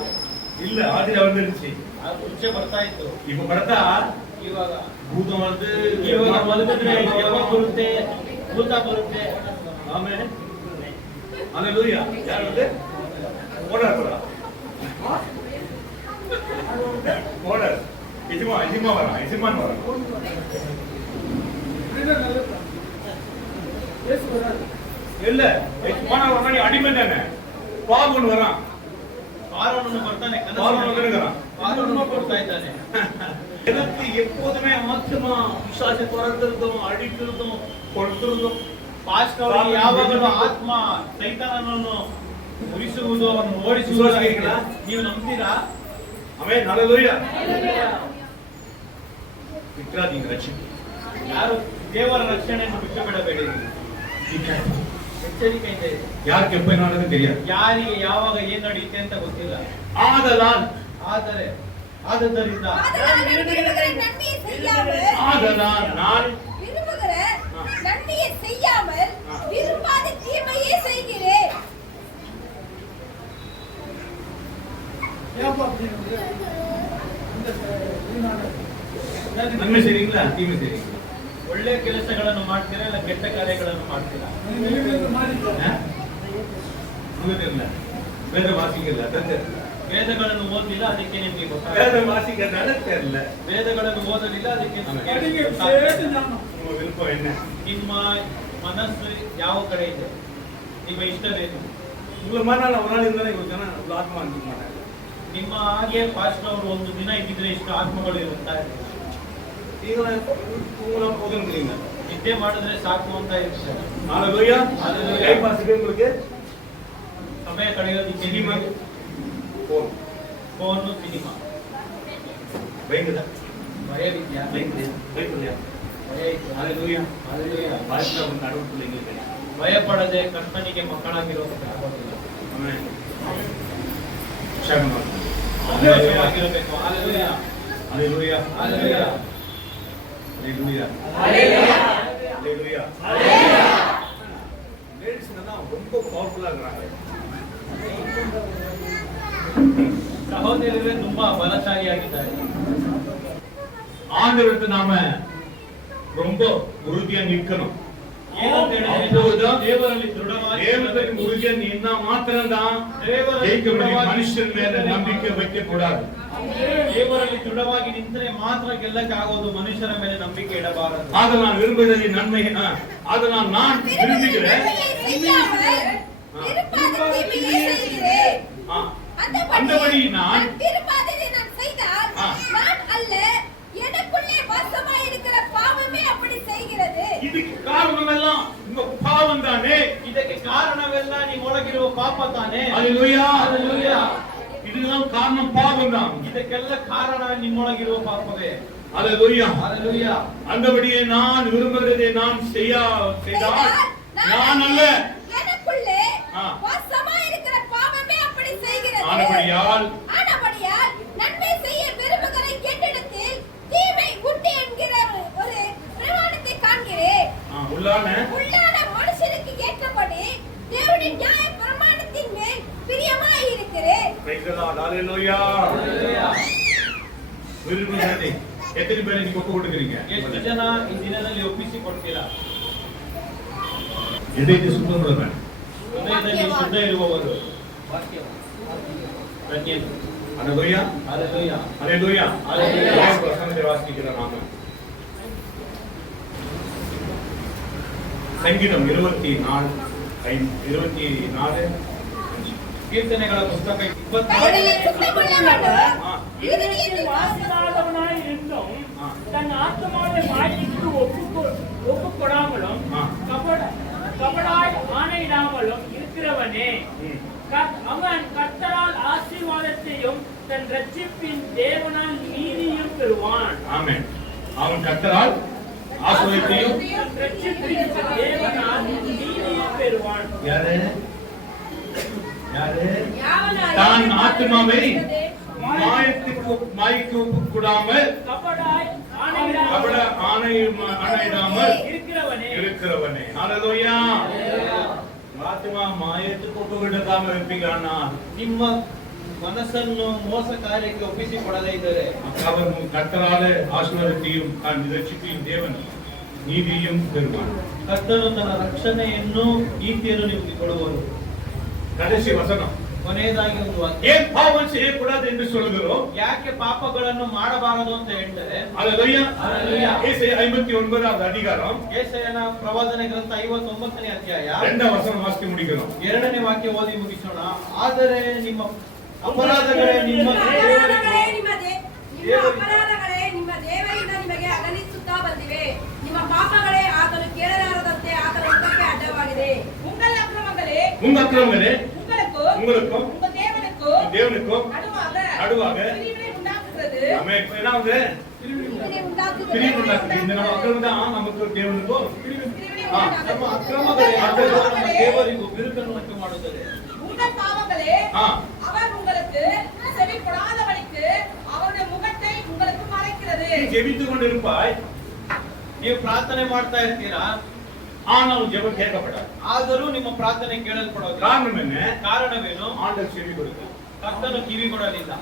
இல்ல, ஆதில வந்துருச்சு. ಅದು ಮುಂಚೆ ಬರ್ತಾ ಇತ್ತು. இப்ப படுத்தா ಇವಾಗ பூதம் வருது. ಇವಾಗ ಮಲಗಿದ್ರೆ ದೆವ್ವ ಬರುತ್ತೆ, ಭೂತ ಬರುತ್ತೆ. ஆமென். ஹalleluya. யார் வந்து ஓடாடுறா? ஓனர் எஜமான் வரான். இல்ல எஜமான் வரான், நீ அடிமை தானே. பாபுன்னு வரான். ಕಾರಣವನ್ನು ಬರ್ತಾನೆ, பாபுன்னு வந்திருக்கிறான். ಕಾರಣವನ್ನು ಕೊಡ್ತಾ ಇದ್ದಾನೆ. எனக்கு எப்போதுமே ஆத்மா பிசாசை துரத்துறதும் அடிக்கிறதும் ಕೊಡ್ತಿರೋதும் ಪಾಸ್ಟರ್ ಯಾವಾಗಲೂ ಆತ್ಮ ಸೈತಾನನನ್ನು ಉರಿಸುವುದು, ಅವನು ಓಡಿಸುವುದು. ನೀವು ನಂಬ್ತೀರಾ? Amen, hallelujah. ವಿಕ್ರಾಂತಿ ರಕ್ಷಣೆ ಯಾರು ದೇವರ ರಕ್ಷಣೆಯನ್ನು ಬಿಟ್ಟು ಬಿಡಬೇಡಿ. ಎಚ್ಚರಿಕೆಯಿಂದ ಇರಿ. ಯಾರಿಗೆ எப்ப நடக்குது தெரியாது. ಯಾರಿಗೆ ಯಾವಾಗ ಏನ್ ನಡೆಯುತ್ತೆ ಅಂತ ಗೊತ್ತಿಲ್ಲ. ஆதலால் ಆದ್ದರಿಂದ ஆதலால் நான் விரும்புகிற நன்மையை செய்யாமல் விரும்பாத தீமையே செய்கிறேன். நன்மை செய்றீங்களா தீமை செய்றீங்களா? ಒಳ್ಳೆ ಕೆಲಸಗಳನ್ನು ಮಾಡ್ತೀರಾ ಇಲ್ಲ ಕೆಟ್ಟ ಕಾರ್ಯಗಳನ್ನು ಮಾಡ್ತೀರಾ? தெரியல. வேத வாசிக்கல தெரியல. ವೇದಗಳನ್ನು ಓದಿಲ್ಲ, ಅದಕ್ಕೆ ನಿಮಗೆ ಗೊತ್ತಾಗ. வேத வாசிக்கிறதால தெரியல. ವೇದಗಳನ್ನು ಓದಲಿಲ್ಲ, ಅದಕ್ಕೆ ನಿಮಗೆ உங்க விருப்பம் என்ன? ನಿಮ್ಮ ಮನಸ್ಸು ಯಾವ ಕಡೆ ಇದೆ, ನಿಮ್ಮ ಇಷ್ಟವೇನು? உங்களை மாதிரி நான் ஒரு நாள் இருந்தாலும் இவ்வளவு ஜன இவ்வளவு ஆத்மா அனுப்பிக்க மாட்டாங்க. ನಿಮ್ಮ ಹಾಗೆ ಪಾಸ್ಟರ್ ಅವರು ಒಂದು ದಿನ ಇದ್ದಿದ್ರೆ ಇಷ್ಟು ಆತ್ಮಗಳು ಇರುತ್ತಾರೆ. ಈಗ தூங்கலாம் போதுங்கிறீங்க. ನಿದ್ದೆ ಮಾಡಿದ್ರೆ ಸಾಕು ಅಂತ ಇರ್ತಾರೆ. ஹalleluya. Hallelujah. டைம் பாஸ்க்கு உங்களுக்கு ಸಮಯ ಕಳೆಯೋದಕ್ಕೆ சினிமா ನಿಮಗೆ ಫೋನು, ಸಿನಿಮಾ. பயங்கர ಭಯವಿದ್ಯಾ? பயங்கர ಭಯ ಇದೆಯಾ? ஹalleluya. Hallelujah. பாஸ்ல ಒಂದು ನಡುವುள்ள எங்களுக்கு. ಭಯಪಡದೆ ಕರ್ತನಿಗೆ ಮಕ್ಕಳಾಗಿರೋದಕ್ಕೆ ಆಗೋದಿಲ್ಲ. ಆಮೆನ್. ಶರಣು. ಸಂತೋಷವಾಗಿರಬೇಕು. Hallelujah. ஹalleluya. Hallelujah. ஹalleluya. Hallelujah. ஹalleluya. ஹalleluya. லேடிஸ் தான் ரொம்ப பவர்ஃபுல்லா இருக்காங்க. ಸಹೋದರರೇ ತುಂಬಾ ಬಲಶಾಲಿಯಾಗಿದ್ದಾರೆ. ஆண்டவருக்கு நாம ரொம்ப உறுதியா நிக்கணும். ಏನಂತ ಹೇಳಿದ್ರೆ ದೇವರಲ್ಲಿ ದೃಢವಾಗಿ தேவனுக்கு உறுதியா நின்னா மாத்திரம்தான் ஜெயிக்க முடியும். மனுஷன் மேல நம்பிக்கை வைக்க கூடாது. ದೇವರಲ್ಲಿ ದೃಢವಾಗಿ ನಿಂತರೆ ಮಾತ್ರ ಗೆಲ್ಲಕ್ಕೆ ಆಗೋದು, ಮನುಷ್ಯರ ಮೇಲೆ ನಂಬಿಕೆ ಇಡಬಾರದು. அதனால் விரும்புவதை நன்மை அதனால் நான் விரும்புகிறேன். விரும்பாத தீமையே செய்கிறேன். அந்தபடி நான் விரும்பாததை நான் செய்தால் நான் அல்ல, எனக்குள்ளே வசமாய் இருக்கிற பாவமே அப்படி செய்கிறது. இதுக்கு காரணம் எல்லாம் உங்க பாவம் தானே. ಇದಕ್ಕೆ ಕಾರಣವೆಲ್ಲ ನಿಮ್ಮೊಳಗಿರುವ ಪಾಪ ತಾನೇ. ஹalleluya. Hallelujah. இதுதான் காரணம் பாவம் தான். ಇದಕ್ಕೆಲ್ಲ ಕಾರಣ ನಿಮ್ಮೊಳಗಿರುವ ಪಾಪವೇ. ஹalleluya. Hallelujah. அந்தபடியே நான் விரும்புகிறதை நான் செய்தால் நான் அல்ல, எனக்குள்ளே வசமாய் இருக்கிற பாவமே அப்படி செய்கிறது. ஆனபடியால் நன்மை செய்ய விரும்புகிற என்னிடத்தில் தீமை உண்டு என்கிற ஒரு பிரமாணத்தை காண்கிறேன். உள்ளான மனுஷனுக்கு ஏற்றபடி தேவனுடைய நியாய பிரமாணத்தின் மேல் பிரியமாய் இருக்கிறேன். ஹalleluya. விரும்புகிறதை எத்தனை பேர் நீங்க ஒப்பு கொடுக்கிறீங்க? ಎಷ್ಟು ಜನ ಈ ದಿನದಲ್ಲಿ ಒಪ್ಪಿಸಿ ಕೊಡ್ತೀರಾ? எதைக்கு சுத்தம் பண்ண ಹೃದಯದಲ್ಲಿ ಶುದ್ಧ ಇರುವವರು ಧನ್ಯರು. ஹalleluya. Hallelujah. ஹalleluya. Hallelujah. வசனத்தை வாசிக்கிறோம் நாம. சங்கீதம் 24 ಕೀರ್ತನೆಗಳ ಪುಸ್ತಕ 24. கைகளில் சுத்தமுள்ளவனும் இருதயத்தில் வாசிக்காதவனாய் இருந்தும் தன் ஆத்மாவை மாயைக்கு ஒப்புக் கொடாமலும் கபடாய் ஆணையிடாமலும் இருக்கிறவனே, அவன் கர்த்தரால் ஆசீர்வாதத்தையும் தன் ரட்சிப்பின் தேவனால் நீதியும் பெறுவான். ஆமென். அவன் கர்த்தரால் ஆசீர்வாதத்தையும் தன் ரட்சிப்பின் தேவனால் நீதியும் பெறுவான். யாரு தான் ஆத்மாவை மாய்க்கு கூடாமல் கபடாய் ஆணையிடாமல் இருக்கிறவனே. ஹalleluya. ஆத்மா மாயத்துக்கு ஒப்புவிடாம இருப்பீங்கன்னா ನಿಮ್ಮ ಮನಸ್ಸನ್ನು ಮೋಸ ಕಾರ್ಯಕ್ಕೆ ಒಪ್ಪಿಸಿಕೊಡದೇ ಇದ್ದರೆ அவர் கர்த்தரால ஆசீர்வாதத்தையும் தன் ரட்சிப்பையும் தேவன் நீதியும் பெறுவான். ಕರ್ತನು ತನ್ನ ರಕ್ಷಣೆಯನ್ನು ನೀತಿಯನ್ನು ನಿಮಗೆ ಕೊಡುವರು. கடைசி வசனம் ಕೊನೆಯದಾಗಿ ಒಂದು ವಾಕ್ಯ. ஏன் பாவம் செய்யக்கூடாது என்று சொல்கிறோம்? ಯಾಕೆ ಪಾಪಗಳನ್ನು ಮಾಡಬಾರದು ಅಂತ ಹೇಳ್ತಾರೆ? அல்லேலூயா. அல்லேலூயா. ஏசாயா 59வது அதிகாரம் ಯೆಶಾಯನ ಪ್ರವಾದನೆ ಗ್ರಂಥ 59ನೇ ಅಧ್ಯಾಯ 2வது வசனம் வாசித்து முடிக்கிறோம். 2ನೇ ವಾಕ್ಯ ಓದಿ ಮುಗಿಸೋಣ. ಆದರೆ ನಿಮ್ಮ ಅಪರಾಧಗಳೇ ನಿಮ್ಮ ಅಪರಾಧಗಳೇ ನಿಮ್ಮ ದೇವರಿಂದ ನಿಮಗೆ ಅಗಲಿಸುತ್ತಾ ಬಂದಿವೆ. ನಿಮ್ಮ ಪಾಪಗಳೇ ಆತನು ಕೇಳಲಾರದಂತೆ ಆತನ ಮುಖಕ್ಕೆ ಅಡ್ಡವಾಗಿದೆ. உங்கள் அக்கிரமங்களே உங்க அக்கிரமங்களே உங்களுக்கும் உங்களுக்கும் தேவனுக்கும் நடுவாக பிரிவினை உண்டாக்குகிறது. ஆமென். இப்ப என்ன ஆகுது? பிரிவினை உண்டாக்குகிறது. பிரிவு உண்டாக்குது. இந்த நம்ம அக்கிரமம் தான் நமக்கு தேவனுக்கும் பிரிவினை ஆ, ನಮ್ಮ உண்டாக்குகிறது. ಅಕ್ರಮಗಳೇ ಆತನು ನಮ್ಮ ದೇವರಿಗೂ ಬಿರುಕನ್ನು ಉಂಟು ಮಾಡುತ್ತದೆ. உங்கள் பாவங்களே ஆ. அவர் உங்களுக்கு செவி கொடாதபடிக்கு அவருடைய முகத்தை உங்களுக்கு மறைக்கிறது. நீ ஜெபித்துக் கொண்டிருப்பாய், ನೀವು ಪ್ರಾರ್ಥನೆ ಮಾಡ್ತಾ ಇರ್ತೀರಾ, ஆனாலும் ஜெபம் கேட்கப்படாது. ಆದರೂ ನಿಮ್ಮ ಪ್ರಾರ್ಥನೆ ಕೇಳಲ್ಪಡೋದಿಲ್ಲ. காரணம் என்ன? ಕಾರಣವೇನು? ஆண்டவர் செவி கொடுக்க. ಕರ್ತನು ಕಿವಿ ಕೊಡಲಿಲ್ಲ.